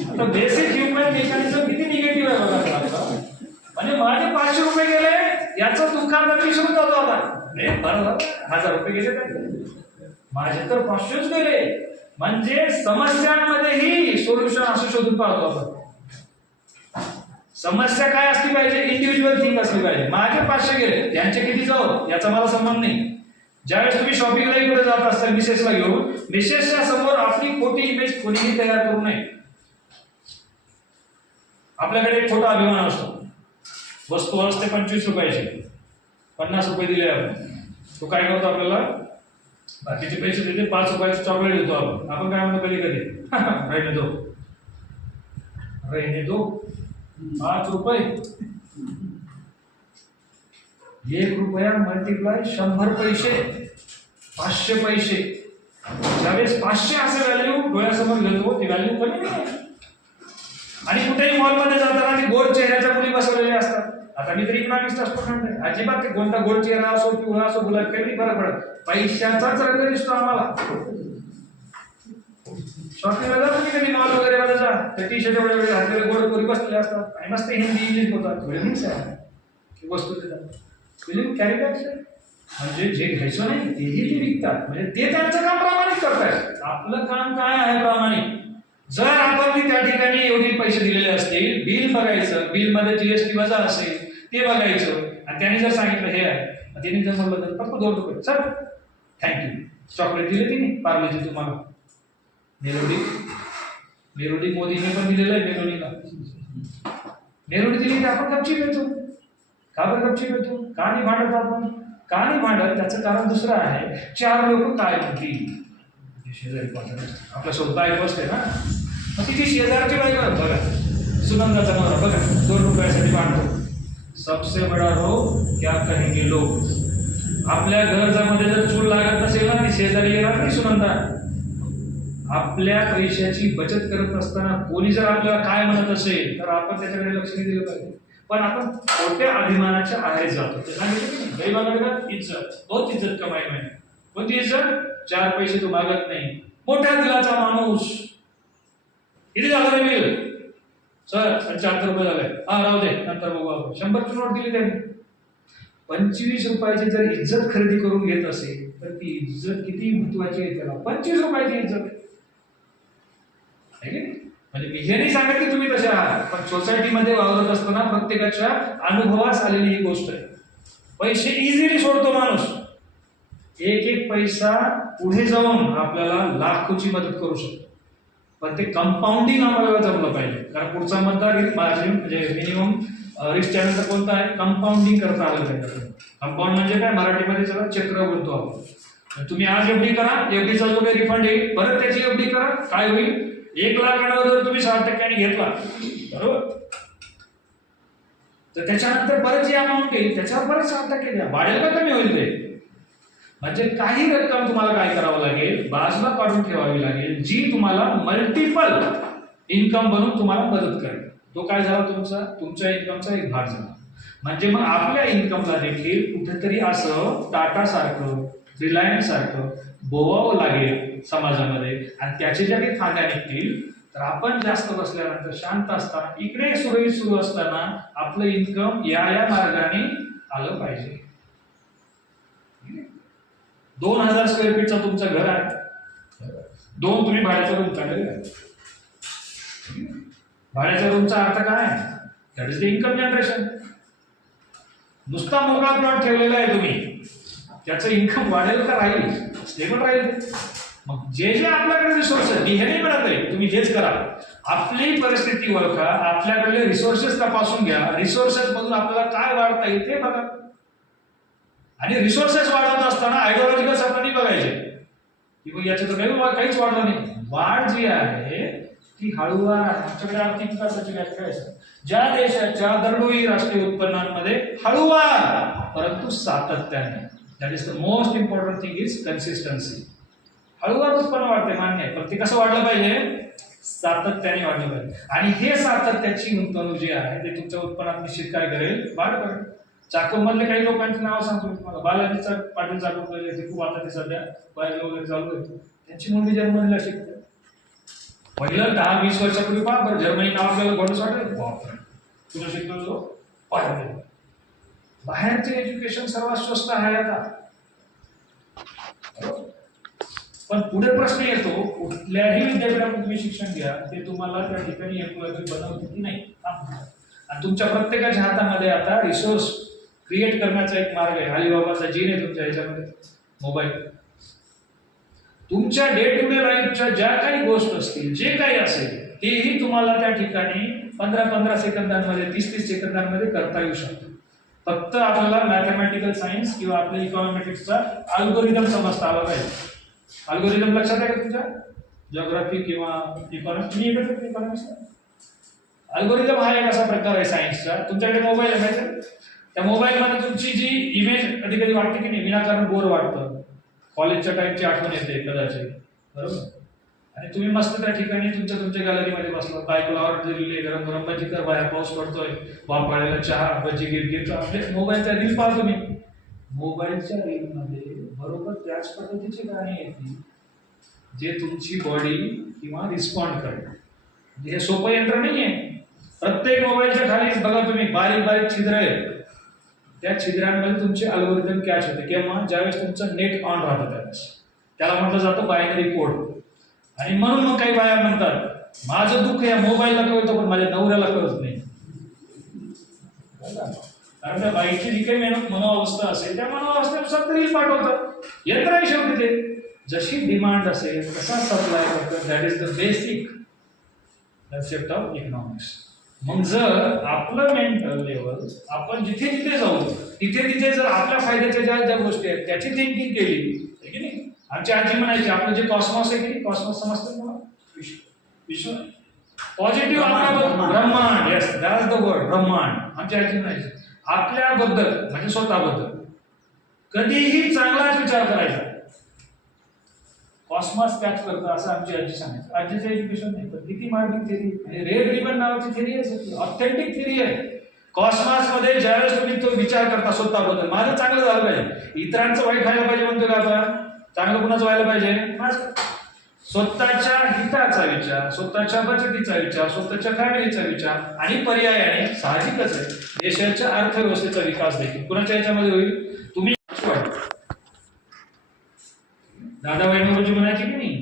आता बेसिक ह्युमन मेकॅनिझम किती निगेटिव्ह आहे बघा. म्हणजे माझे 500 रुपये गेले याचं दुःखांत विसरून जातो आता. बरोबर 1000 रुपये गेले तर माझे तर 500च गेले. म्हणजे समस्यांमध्येही सोल्युशन असं शोधून पाहतो आपण. समस्या काय असली पाहिजे? इंडिव्हिज्युअल थिंग असली पाहिजे. माझे 500 गेले, त्यांचे किती जाऊ याचा मला संबंध नाही. ज्यावेळेस तुम्ही शॉपिंगला इकडे जात असताल मिसेसला घेऊन, मिसेसच्या समोर आपली खोटी इमेज कोणीही तयार करू नये. आपल्याकडे एक खोटा अभिमान असतो. वस्तू असते 25 रुपयाची, 50 रुपये दिले आपण. तो काय करतो? आपल्याला बाकीचे पैसे देते, 5 रुपयाचं चॉकलेट देतो आपण. आपण काय म्हणतो कधी कधी? रहने दो, रहने दो. 5 रुपये, 1 रुपया मल्टिप्लाय 100 पैसे, 500 पैसे. ज्यावेळेस 500 असे व्हॅल्यू डोळ्यासमोर घेतो ती व्हॅल्यू कमी नाही. आणि कुठेही मॉलमध्ये जाताना ती गोड चेहऱ्याच्या मुली बसवलेल्या असतात. आता मी तरी इकॉनॉमिक्सचा स्टुडंट आहे, अजिबात ते कोणता गोड चेहरा असो पिवळा असो गुलाब काही फरक पडत, पैशाचाच रंग दिसतो आम्हाला. शॉपिंगला जातो की कधी मॉल वगैरे मध्ये जा, तर टी शर्ट एवढे घातलेले गोड पोरी बसलेले असतात आणि मस्त हिंदी इंग्लिश बोलतात. थोडे मिक्स आहे वस्तू देतात. कॅरिकॅचर म्हणजे जे घ्यायचं नाही तेही ते विकतात. म्हणजे ते त्यांचं काम प्रामाणिक करतायत. आपलं काम काय आहे? प्रामाणिक. जर आपण त्या ठिकाणी एवढे पैसे दिलेले असतील, बिल बघायचं, बिल मध्ये जीएसटी वजा असेल ते बघायचं, आणि त्यांनी जर सांगितलं हे आहे, त्यांनी जर म्हणलं तर फक्त 2 रुपये सर थँक्यू, चॉकलेट दिले तिने पार्लेची तुम्हाला, मेलोडी मेलोडी मोदीने पण दिलेलं आहे मेलोडीला. मेलोडी दिली की आपण गपचीप येतो. का बरं गपचीप येतो? का नाही भांडत आपण? का नाही भांडत? त्याचं कारण दुसरं आहे. 4 लोक काय म्हणतील? शेजारी पाहतात आपल्या स्वतः एक बसते ना, मग तिची शेजारची बाई बघा, सुनंदाचा नवरा बघा 2 रुपयासाठी भांडतो. सबसे बडा रोग क्या कहेंगे लोग. आपल्या घरामध्ये जर चूल लागत नसेल ना, ती शेजारी येणार नाही सुनंदा. आपल्या पैशाची बचत करत असताना कोणी जर आपल्याला काय म्हणत असेल तर आपण त्याच्याकडे लक्ष नाही दिलं पाहिजे. पण आपण खोट्या अभिमानाच्या आहारी जातो. ते सांगितलं की गैरमानवतात इज्जत, बहुत इज्जत कमाई मैंने. कोणती इज्जत? 4 पैसे तू मागत नाही, मोठ्या दिलाचा माणूस. किती झालं रे बिल? सर 75 रुपये झाले. हा राहू दे, नंतर बघू आपण. 100 ची नोट दिली त्यांनी. 25 रुपयाची जर इज्जत खरेदी करून घेत असेल तर ती इज्जत किती महत्वाची आहे त्याला. 25 रुपयाची इज्जत म्हणजे मी हे नाही सांगत की तुम्ही तसे आहात, पण सोसायटीमध्ये वावरत असताना प्रत्येकाच्या अनुभवास आलेली ही गोष्ट आहे. पैसे इझिली सोडतो माणूस. एक पैसा पुढे जाऊन आपल्याला लाखोची मदत करू शकतो. पण ते कंपाऊंडिंग आम्हाला जमलं पाहिजे. कारण पुढचा मतदार मार्जिन म्हणजे मिनिमम रिस्क चॅनलचा कोणता आहे? कंपाऊंडिंग करता आलं पाहिजे. कंपाऊंड म्हणजे काय? मराठीमध्ये सगळं चक्र बोलतो आपण. तुम्ही आज एफडी करा, एफडीचा जो काही रिफंड येईल परत त्याची एफडी करा, काय होईल? 1 लाखावर जर तुम्ही 6% घेतला बरोबर, तर त्याच्यानंतर परत जी अमाऊंट येईल त्याच्यावर परत 6% द्या. वाढेल का कमी होईल ते? म्हणजे काही रक्कम तुम्हाला काय करावं लागेल? बाजूला काढून ठेवावी लागेल, जी तुम्हाला मल्टिपल इन्कम बनवून तुम्हाला मदत करेल. तो काय झाला? तुमच्या इन्कमचा एक भाग झाला. म्हणजे मग आपल्या इन्कमला देखील कुठेतरी असं टाटा सारखं, रिलायन्स सारखं बोवावं लागेल समाजामध्ये. आणि त्याचे ज्या काही फायदा निघतील तर आपण जास्त बसल्यानंतर शांत असताना इकडे सुरळीत सुरू असताना आपलं इन्कम या मार्गाने आलं पाहिजे. 2000 स्क्वेअर फीटचा तुमचं घर आहे, 2 तुम्ही भाड्याचा रूम काढलेला आहे. भाड्याच्या रूमचा अर्थ काय? That is the income generation. नुसता मोकळा प्लॉट ठेवलेला आहे तुम्ही, त्याचं इन्कम वाढेल का राहील? स्टेबल राहील. मग जे आपल्याकडे रिसोर्सेस, मी हे नाही म्हणत आहे तुम्ही हेच करा. आपली परिस्थिती ओळखा, आपल्याकडले रिसोर्सेस तपासून घ्या. रिसोर्सेस मधून आपल्याला काय वाढता येईल ते बघा. आणि रिसोर्सेस वाढवत असताना आयडिओलॉजिकल सपनी बघायचे की मग याच्यात काहीच वाढलं नाही. वाढ जी आहे ती हळूवार. आमच्याकडे आर्थिक विकासाची व्याख्या आहे, ज्या देशाच्या दरडोई राष्ट्रीय उत्पन्नामध्ये हळूवार परंतु सातत्याने. That is the most important thing is consistency. हळूवार उत्पन्न वाढते मान्य आहे, पण ते कसं वाढलं पाहिजे? सातत्याने वाढलं पाहिजे. आणि हे सातत्याची गुंतवणूक जी आहे ते तुमच्या उत्पन्नात निश्चित काय करेल? वाढ करेल. चाकूर मधले काही लोकांची नावं सांगतो मी तुम्हाला. बालाजी पाटील चाकूर पहिले खूप आता ते सध्या बाहेर वगैरे चालू आहे. त्यांची मुलगी जर्मनीला शिकते. पहिलं 10-20 वर्षापूर्वी पहा जर्मनी नाव आपल्याला गोडच वाटेल. कुठं शिकतो? बाहेरचे एज्युकेशन सर्वात स्वस्त आहे आता. पण पुढे प्रश्न येतो, कुठल्याही विद्यापीठातून तुम्ही शिक्षण घ्या, ते तुम्हाला त्या ठिकाणी बनवते की नाही. आणि तुमच्या प्रत्येकाच्या हातामध्ये आता रिसोर्स क्रिएट करण्याचा एक मार्ग आहे. अलिबाबाचा जीन आहे तुमच्या ह्याच्यामध्ये, मोबाईल. तुमच्या डे टू डे लाईफच्या ज्या काही गोष्ट असतील, जे काही असेल तेही तुम्हाला त्या ठिकाणी 15-15 सेकंदांमध्ये, 30-30 सेकंदांमध्ये करता येऊ शकतं. फक्त आपल्याला मॅथमॅटिकल सायन्स किंवा आपल्या इकॉनॉमेटिक्सचा अल्गोरिदम समजता आला पाहिजे. अल्गोरिदम लक्षात आहे का तुमच्या? जिओग्राफी किंवा इकॉनॉमिक्स. अल्गोरिदम हा एक असा प्रकार आहे सायन्सचा. तुमच्याकडे मोबाईल आहे माहिती? त्या मोबाईलमध्ये तुमची जी इमेज कधी कधी वाटते की नाही, विनाकारण बोर वाटतं. कॉलेजच्या टाइमची आठवण येते कदाचित, बरोबर. आणि तुम्ही मस्त त्या ठिकाणी तुमच्या गॅलरीमध्ये बसला, बायकोला ऑर्डर दिलेली, गरम गरम भजी कर, बाहेर पाऊस पडतोय, वापरायला चहा, भजी गिर आपले मोबाईलच्या रील पाहतो मी. मोबाईलच्या रीलमध्ये बरोबर त्याच पद्धतीची गाणी येतील जे तुमची बॉडी किंवा रिस्पॉन्ड करेल. हे सोपं यंत्र नाहीये. प्रत्येक मोबाईलच्या खाली बघा तुम्ही बारीक बारीक छिद्र आहेत. त्या छिद्रांमध्ये तुमचे अल्गोरिदम कॅच होते केव्हा? ज्यावेळेस तुमचं नेट ऑन राहतं त्यावेळेस. त्याला म्हटलं जातं बायनरी कोड. आणि म्हणून मग काही बाया म्हणतात माझं दुःख या मोबाईलला कळतं पण माझ्या नवऱ्याला कळत नाही. कारण त्या बाईची जी काही मनोअवस्था असेल त्या मनोअवस्थेनुसार रील पाठवतात. यंत्र आहे शेवटी ते. जशी डिमांड असेल तसा सप्लाय करतात. That is the basic concept of economics. मग जर आपलं मेंटल लेवल आपण जिथे जिथे जाऊ तिथे तिथे जर आपल्या फायद्याच्या ज्या ज्या गोष्टी आहेत त्याची थिंकिंग केली, आहे की नाही. आमची आजी म्हणायची आपलं जे कॉस्मॉस आहे की नाही, कॉस्मॉस समजतं मला, विश्व पॉझिटिव्ह आपला ब्रह्मांड, येस दॅट्स द वर्ड, ब्रह्मांड. आमची आजी म्हणायची आपल्याबद्दल म्हणजे स्वतःबद्दल कधीही चांगलाच विचार करायचा. कॉस्मॉस कॅच करतं असं आमची आजी सांगायची. आजीचं एज्युकेशन नाही पण किती मार्किंग थेरी, रेड रिबन नावाची थेरी आहे, ऑथेंटिक थेरी आहे. कॉस्मॉस मध्ये ज्यावेळेस तुम्ही तो विचार करता स्वतःबद्दल माझं चांगलं झालं पाहिजे, इतरांचं वाईट व्हायला पाहिजे म्हणतो का आपण, चांगलं कुणाचं व्हायला पाहिजे, माझं. स्वतःच्या हिताचा विचार, स्वतःच्या बचतीचा विचार, स्वतःच्या फॅमिलीचा विचार आणि पर्यायाने साहजिकच आहे देशाच्या अर्थव्यवस्थेचा विकास देखील कुणाच्या याच्यामध्ये होईल. तुम्ही दादा वैभवजी म्हणायची की नाही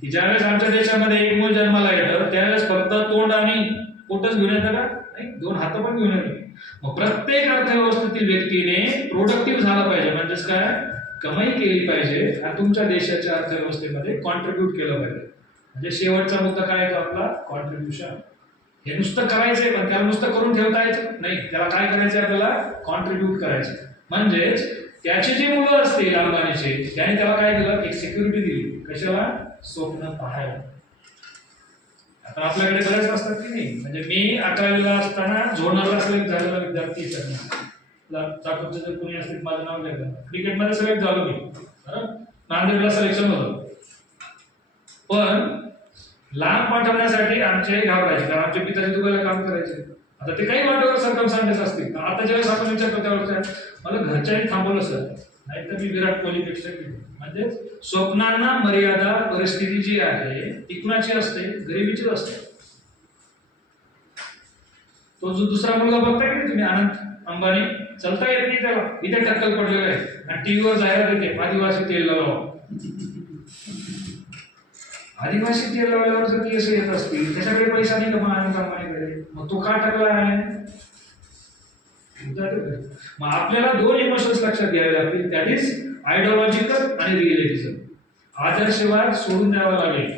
की ज्यावेळेस आमच्या देशामध्ये एक मूल जन्माला येतं त्यावेळेस फक्त तोंड आणि पोटच घेऊन येतं का, नाही, 2 हात पण घेऊन येतं. मग प्रत्येक अर्थव्यवस्थेतील व्यक्तीने प्रोडक्टिव्ह झालं पाहिजे, म्हणजेच काय, कमाई केली पाहिजे आणि तुमच्या देशाच्या अर्थव्यवस्थेमध्ये कॉन्ट्रीब्यूट केलं पाहिजे. म्हणजे शेवटचा मुद्दा काय येतो आपला, कॉन्ट्रीब्युशन. हे नुसतं करायचंय पण त्याला नुसतं करून ठेवता यायचं नाही, त्याला काय करायचंय, आपल्याला कॉन्ट्रीब्यूट करायचं. म्हणजेच त्याची जी मुलं असतील अंबानीचे, त्याने त्याला काय दिलं, एक सिक्युरिटी दिली, कशाला, स्वप्न पाहायला. आता आपल्याकडे बरेच असतात की नाही, म्हणजे मी 11वीला असताना झोनरला सिलेक्ट झालेला विद्यार्थी चाकूरचे जर कोणी असतील माझं नाव घ्यायचं, क्रिकेटमध्ये सिलेक्ट झालो मी, नांदेडला सिलेक्शन होतं. पण लांब पाठवण्यासाठी आमचे घाबरायचे कारण आमचे पिताजी दुबईला काम करायचे. आता ते काही वाटेवर सरकमस्टान्सेस असतील. आता ज्यावेळेस आपण विचार करतो त्यावेळेस मला घरच्यांनी थांबवलं सर, नाही तर मी विराट कोहलीपेक्षा केली. म्हणजे स्वप्नांना मर्यादा, परिस्थिती जी आहे ती कुणाची असते, गरिबीचीच असते. तो जो दुसरा मुलगा बघताय की तुम्ही, आनंद अंबानी, चलता येत नाही त्याला, इथे टक्कल पडलेलं आहे आणि टीव्हीवर जाहिरात येते आदिवासी तेल लावा. आदिवासी तेल लावल्यावर जर केस येत असतील त्याच्याकडे पैसा नाही का मग आनंद अंबानीकडे, मग तो का टाकला आहे. मग आपल्याला 2 इमोशन्स लक्षात घ्यावे लागतील, दॅट इज आयडिओलॉजिकल आणि रिअलिटिझम. आदर्शवाद सोडून द्यावा लागेल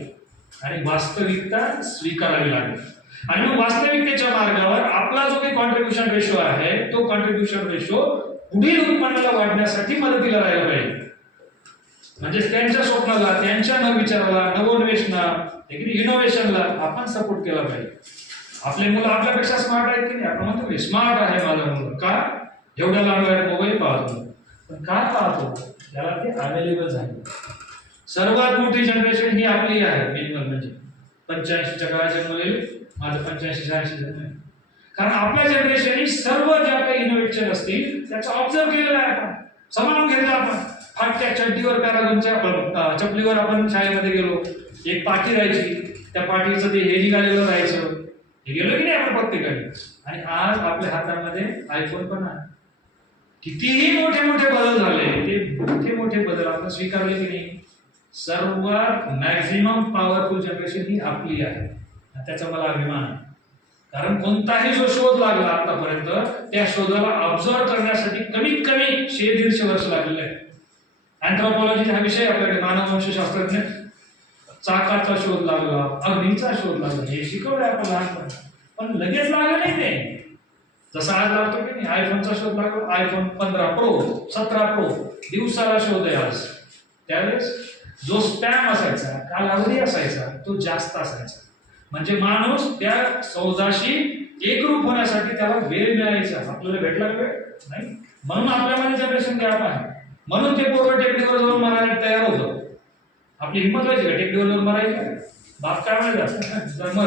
आणि वास्तविकता स्वीकारावी लागेल. आणि मग वास्तविकतेच्या मार्गावर आपला जो काही कॉन्ट्रीब्युशन रेशो आहे तो कॉन्ट्रीब्युशन रेशो पुढील उत्पन्नाला वाढण्यासाठी मदतीला राहायला पाहिजे. म्हणजे त्यांच्या स्वप्नाला, त्यांच्या नवविचाराला, नवोन्वेषणा, इनोव्हेशनला आपण सपोर्ट केला पाहिजे. आपले मुलं आपल्यापेक्षा स्मार्ट आहेत की नाही, आपण म्हणतो की स्मार्ट आहे माझा मुलगा, का, एवढ्या लांब वेळात मोबाईल पाहतो. पण का पाहतो, त्याला ते अवेलेबल झाले. सर्वात मोठी जनरेशन ही आपली आहे, मिनिमम म्हणजे 85च्या काळात जन्मलेले, माझं 85-86 जन्म आहे. कारण आपल्या जनरेशननी सर्व ज्या काही इनोव्हेशन असतील त्याचं ऑब्झर्व केलेलं आहे, आपण समजून घेतलं. आपण फाटक्या चड्डीवर पॅरागॉनच्या चपलीवर आपण शाळेमध्ये गेलो, एक पाठी राहायची, त्या पाठीचं ते हे निघालेलं राहायचं, हे गेलो की नाही आपण प्रत्येकाने. आणि आज आपल्या हातामध्ये आयफोन पण आहे. कितीही मोठे मोठे बदल झाले, ते मोठे बदल आपण स्वीकारले की नाही. सर्वात मॅक्झिमम पॉवरफुल जनरेशन ही आपली आहे, त्याचा मला अभिमान आहे. कारण कोणताही जो शोध लागला आतापर्यंत त्या शोधाला ऑब्झर्व करण्यासाठी कमीत कमी 100-150 वर्ष लागलेले आहे. अँथ्रोपॉलॉजी हा विषय आपल्याकडे, मानववंशशास्त्रज्ञ, चाकाचा शोध लागला, अग्नीचा शोध लागला, हे शिकवलंय आपण लहानपणी. पण लगेच लागलं नाही ते, जसं आज लागतो की नाही. आयफोनचा शोध लागला, आयफोन 15 प्रो, 17 प्रो, दिवसाला शोध आहे आज. त्यावेळेस जो स्पॅम असायचा, कालावधी असायचा, तो जास्त असायचा. म्हणजे माणूस त्या सौदाशी एकरूप होण्यासाठी त्याला वेळ मिळायचा. आपल्याला भेटला वेळ नाही, म्हणून आपल्यामध्ये जनरेशन गॅप आहे. म्हणून ते पोरं टेकडीवर जाऊन मरायला तयार होतं. आपली हिंमत व्हायची का टेकडीवर जाऊन मरायची, बाप काय म्हणायचा मर,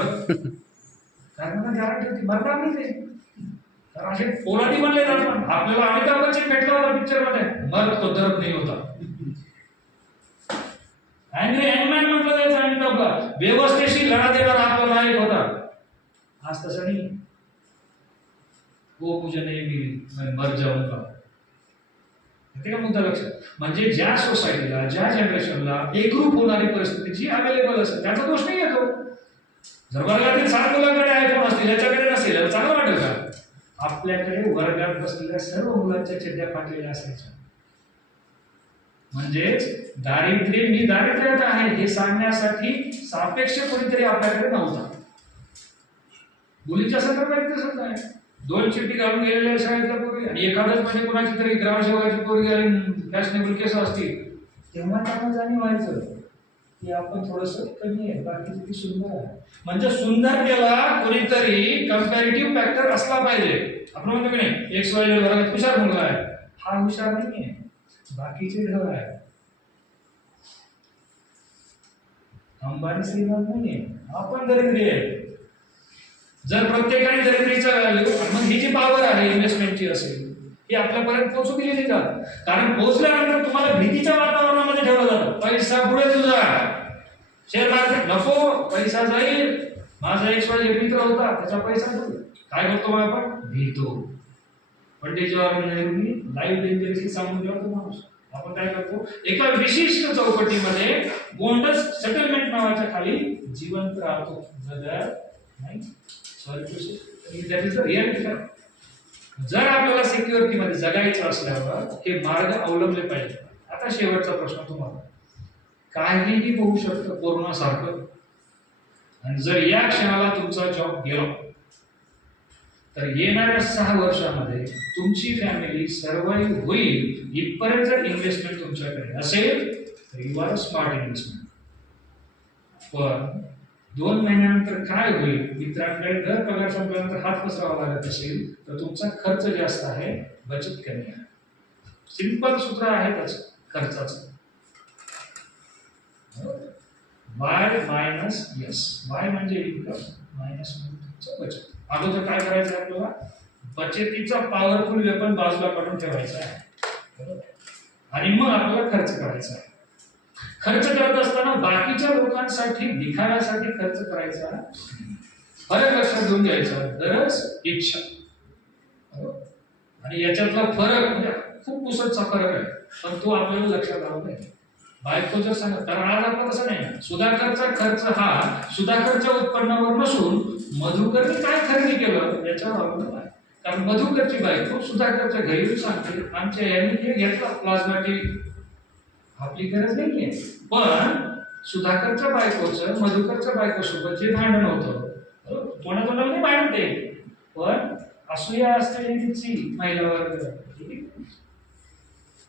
कारण गॅरंटी होती मरणार नाही ते. कारण असे पोरांनी म्हणले जातात. आपल्याला अमिताभ बच्चन भेटला होता पिक्चर मध्ये, मर तो दर्द नाही होता. हँगमॅन म्हटलं जायचं अमिताभला, व्यवस्थेशी लढा देणारा आपला नायक होता. आज तसं नाही. वो मुझे नहीं मिली, मर जाऊंगा. येते का मुद्दा लक्षात. म्हणजे ज्या सोसायटीला, ज्या जनरेशनला एकरूप होणारी परिस्थिती जी अवेलेबल असेल त्याचा दोष नाही येतो. जर वर्गातील 7 मुलांकडे आयफोन असतील, याच्याकडे नसेल, चांगलं वाटेल का. आपल्याकडे वर्गात बसलेल्या सर्व मुलांच्या चड्ड्या फाटलेल्या असायच्या. म्हणजेच दारिद्र्य, मी दारिद्र्यात आहे हे सांगण्यासाठी सापेक्ष कोणीतरी आपल्याकडे नव्हता. मुलीच्या संदर्भात तसंच आहे. 2 चिठ्ठी घालून गेलेल्या शाळेतल्या पोरी आणि एखादच म्हणजे कुणाची तरी ग्रामसेवकाची पोरगी आणि फॅशनेबल केस असतील, तेव्हा त्यांना जाणीव व्हायचं की आपण थोडस कमी आहे, बाकी किती सुंदर आहे. म्हणजे सुंदरतेला कोणीतरी कंपॅरेटिव्ह फॅक्टर असला पाहिजे. आपण म्हणतो की नाही एक्स वाय झेड वर्गात हुशार मुलगा आहे, हा हुशार नाहीये, बाकीचे ढ आहे. अंबानी श्रीमंत नाहीये, आपण दरिद्री आहे. जर प्रत्येकाने दरिद्रीचा व्हॅल्यू मग ही जी पॉवर आहे इन्व्हेस्टमेंटची असेल ही आपल्यापर्यंत पोहोचू दिली जात. कारण पोहोचल्यानंतर तुम्हाला भीतीच्या वातावरणामध्ये ठेवलं जातं. पैसा पुढे तुझा, शेअर मार्केट नको, पैसा जाईल. माझा एक स्वाय मित्र होता, त्याचा पैसा जाईल. काय करतो मग आपण? भीतो. पंडित जवाहरलाल नेहरूंनी लाईव्ह डेंजरशी सांगून दिला तो माणूस. आपण काय करतो? एका विशिष्ट चौकटीमध्ये बोंडस सेटलमेंट नावाच्या खाली जिवंत राहतो. जगात नाही दॅट इज द रियालिटी. जर आपल्याला सिक्युरिटी मध्ये जगायचं असल्यावर हे मार्ग अवलंबले पाहिजे. आता शेवटचा प्रश्न तुम्हाला, काहीही होऊ शकतं कोरोनासारखं, आणि जर या क्षणाला तुमचा जॉब गेला तर येणाऱ्या 6 वर्षामध्ये तुमची फॅमिली सर्वाइव्ह होईल इथपर्यंत जर इन्व्हेस्टमेंट तुमच्याकडे असेल तर यू आर स्मार्ट इन्व्हेस्टमेंट. पण 2 महिन्यानंतर काय होईल? मित्रांकडे दर पगार संपल्यानंतर हात पसरावा लागत असेल तर तुमचा खर्च जास्त आहे, बचत कमी आहे. सिंपल सूत्र आहे त्याचं खर्चाचं. Y minus yes. वाय म्हणजे इन्कम, मायनस म्हणजे तुमचं बचत. अगोदर काय करायचं आहे आपल्याला? बचतीचा पॉवरफुल वेपन बाजूला काढून ठेवायचा आहे आणि मग आपल्याला खर्च करायचा आहे. खर्च करत असताना बाकीच्या लोकांसाठी दिखाव्यासाठी खर्च करायचा. फरक लक्षात घेऊन घ्यायचा, गरज इच्छा. आणि याच्यातला फरक म्हणजे खूप पुसटचा फरक आहे, पण तो आपल्याला लक्षात आला पाहिजे. बायको जर सांगत, कारण आज आपलं तसं नाही. सुधाकरचा खर्च हा सुधाकरच्या उत्पन्नावर नसून मधुकरने काय खरेदी केलं याच्यावर अवलंबून आहे. कारण मधुकरची बायको सुधाकरच्या घरी येऊन सांगते, आमच्या यांनी हे घेतला प्लाझ्मा टीव्ही, आपली गरज नाहीये. पण सुधाकरच्या बायकोचं मधुकरच्या बायकोसोबत जे भांडण होतं, तोंडातोंडाला भांडते, पण असूया असते तिची महिला वर्ग.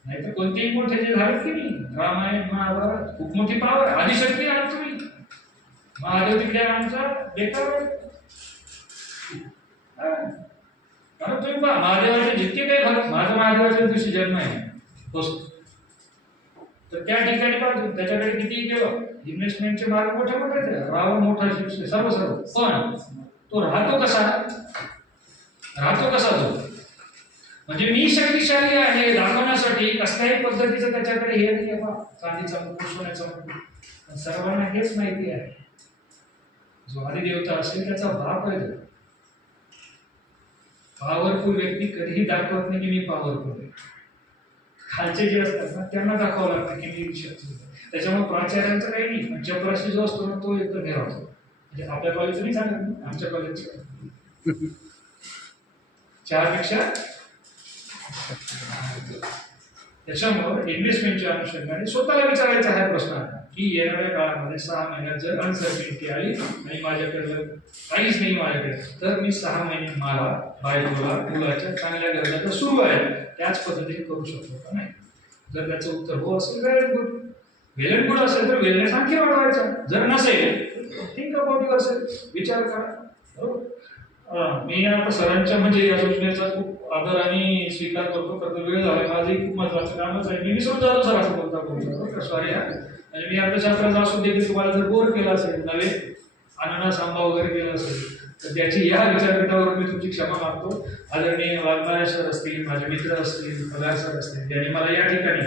नाही तर कोणतेही मोठे जे झाले की नाही, रामायण महाभारत खूप मोठी पावर. आदिशक्ती आहात तुम्ही, महादेव तिकडे आमचा बेकार. कारण तुम्ही पहा महादेवाचे जितके काही भक्त, माझा महादेवाच्या दिवशी जन्म आहे तर त्या ठिकाणी पाहतो त्याच्याकडे कितीही केलं, इन्व्हेस्टमेंटचे मार्ग मोठे मोठे रावण मोठा सर्व सर्व. पण तो राहतो कसा तो म्हणजे मी शक्तिशाली आहे दाखवण्यासाठी कसल्याही पद्धतीचं त्याच्याकडे हे नाही आहे बा, चांदीचा मुकुट, सोन्याचा मुकुट. सर्वांना हेच माहिती आहे, जो आदिदेवता असेल त्याचा बाप आहे. पॉवरफुल व्यक्ती कधीही दाखवत नाही की मी पॉवरफुल आहे. खालचे जे असतात ना त्यांना दाखवावं लागतं की मी शक्ती. त्याच्यामुळे प्राचार्यांचं काही नाही, पण चपराशी जो असतो ना तो एकदम हे राहतो. म्हणजे आपल्या कॉलेजचं नाही सांगत, आमच्या कॉलेजचं 4 पेक्षा. त्याच्यामुळे इन्व्हेस्टमेंटच्या अनुषंगाने स्वतःला विचारायचा हा प्रश्न आहे की येणाऱ्या काळामध्ये 6 महिन्यात जर अनसर्टिनिटी आली आणि माझ्याकडे काहीच नाही माझ्याकडे, तर मी 6 महिने मला बायकोला मुलाच्या चांगल्या गरजा तर सुरू आहे त्याच पद्धतीने करू शकतो का नाही. जर त्याचं उत्तर हो असेल वेल अँड गुड असेल तर वेलनेस आणखी वाढवायचा. जर नसेल थिंक अबाउट युअर सेल्फ, विचार करा. मी आता सरांच्या म्हणजे या सूचनेचा खूप आदर आणि स्वीकार करतो. वेळ झाला, माझंही खूप महत्वाचं कामच आहे. मी विसरून जातो सर असं बोलता सॉरी. म्हणजे मी अर्थशास्त्राचा असून देखील तुम्हाला जर बोर केला असेल, नवे अननस आंबा वगैरे केला असेल तर त्याची या विचारपीठावर मी तुमची क्षमा मागतो. आदरणीय वाघमारे सर असतील, माझे मित्र असतील, पगार सर असतील, ज्यांनी मला या ठिकाणी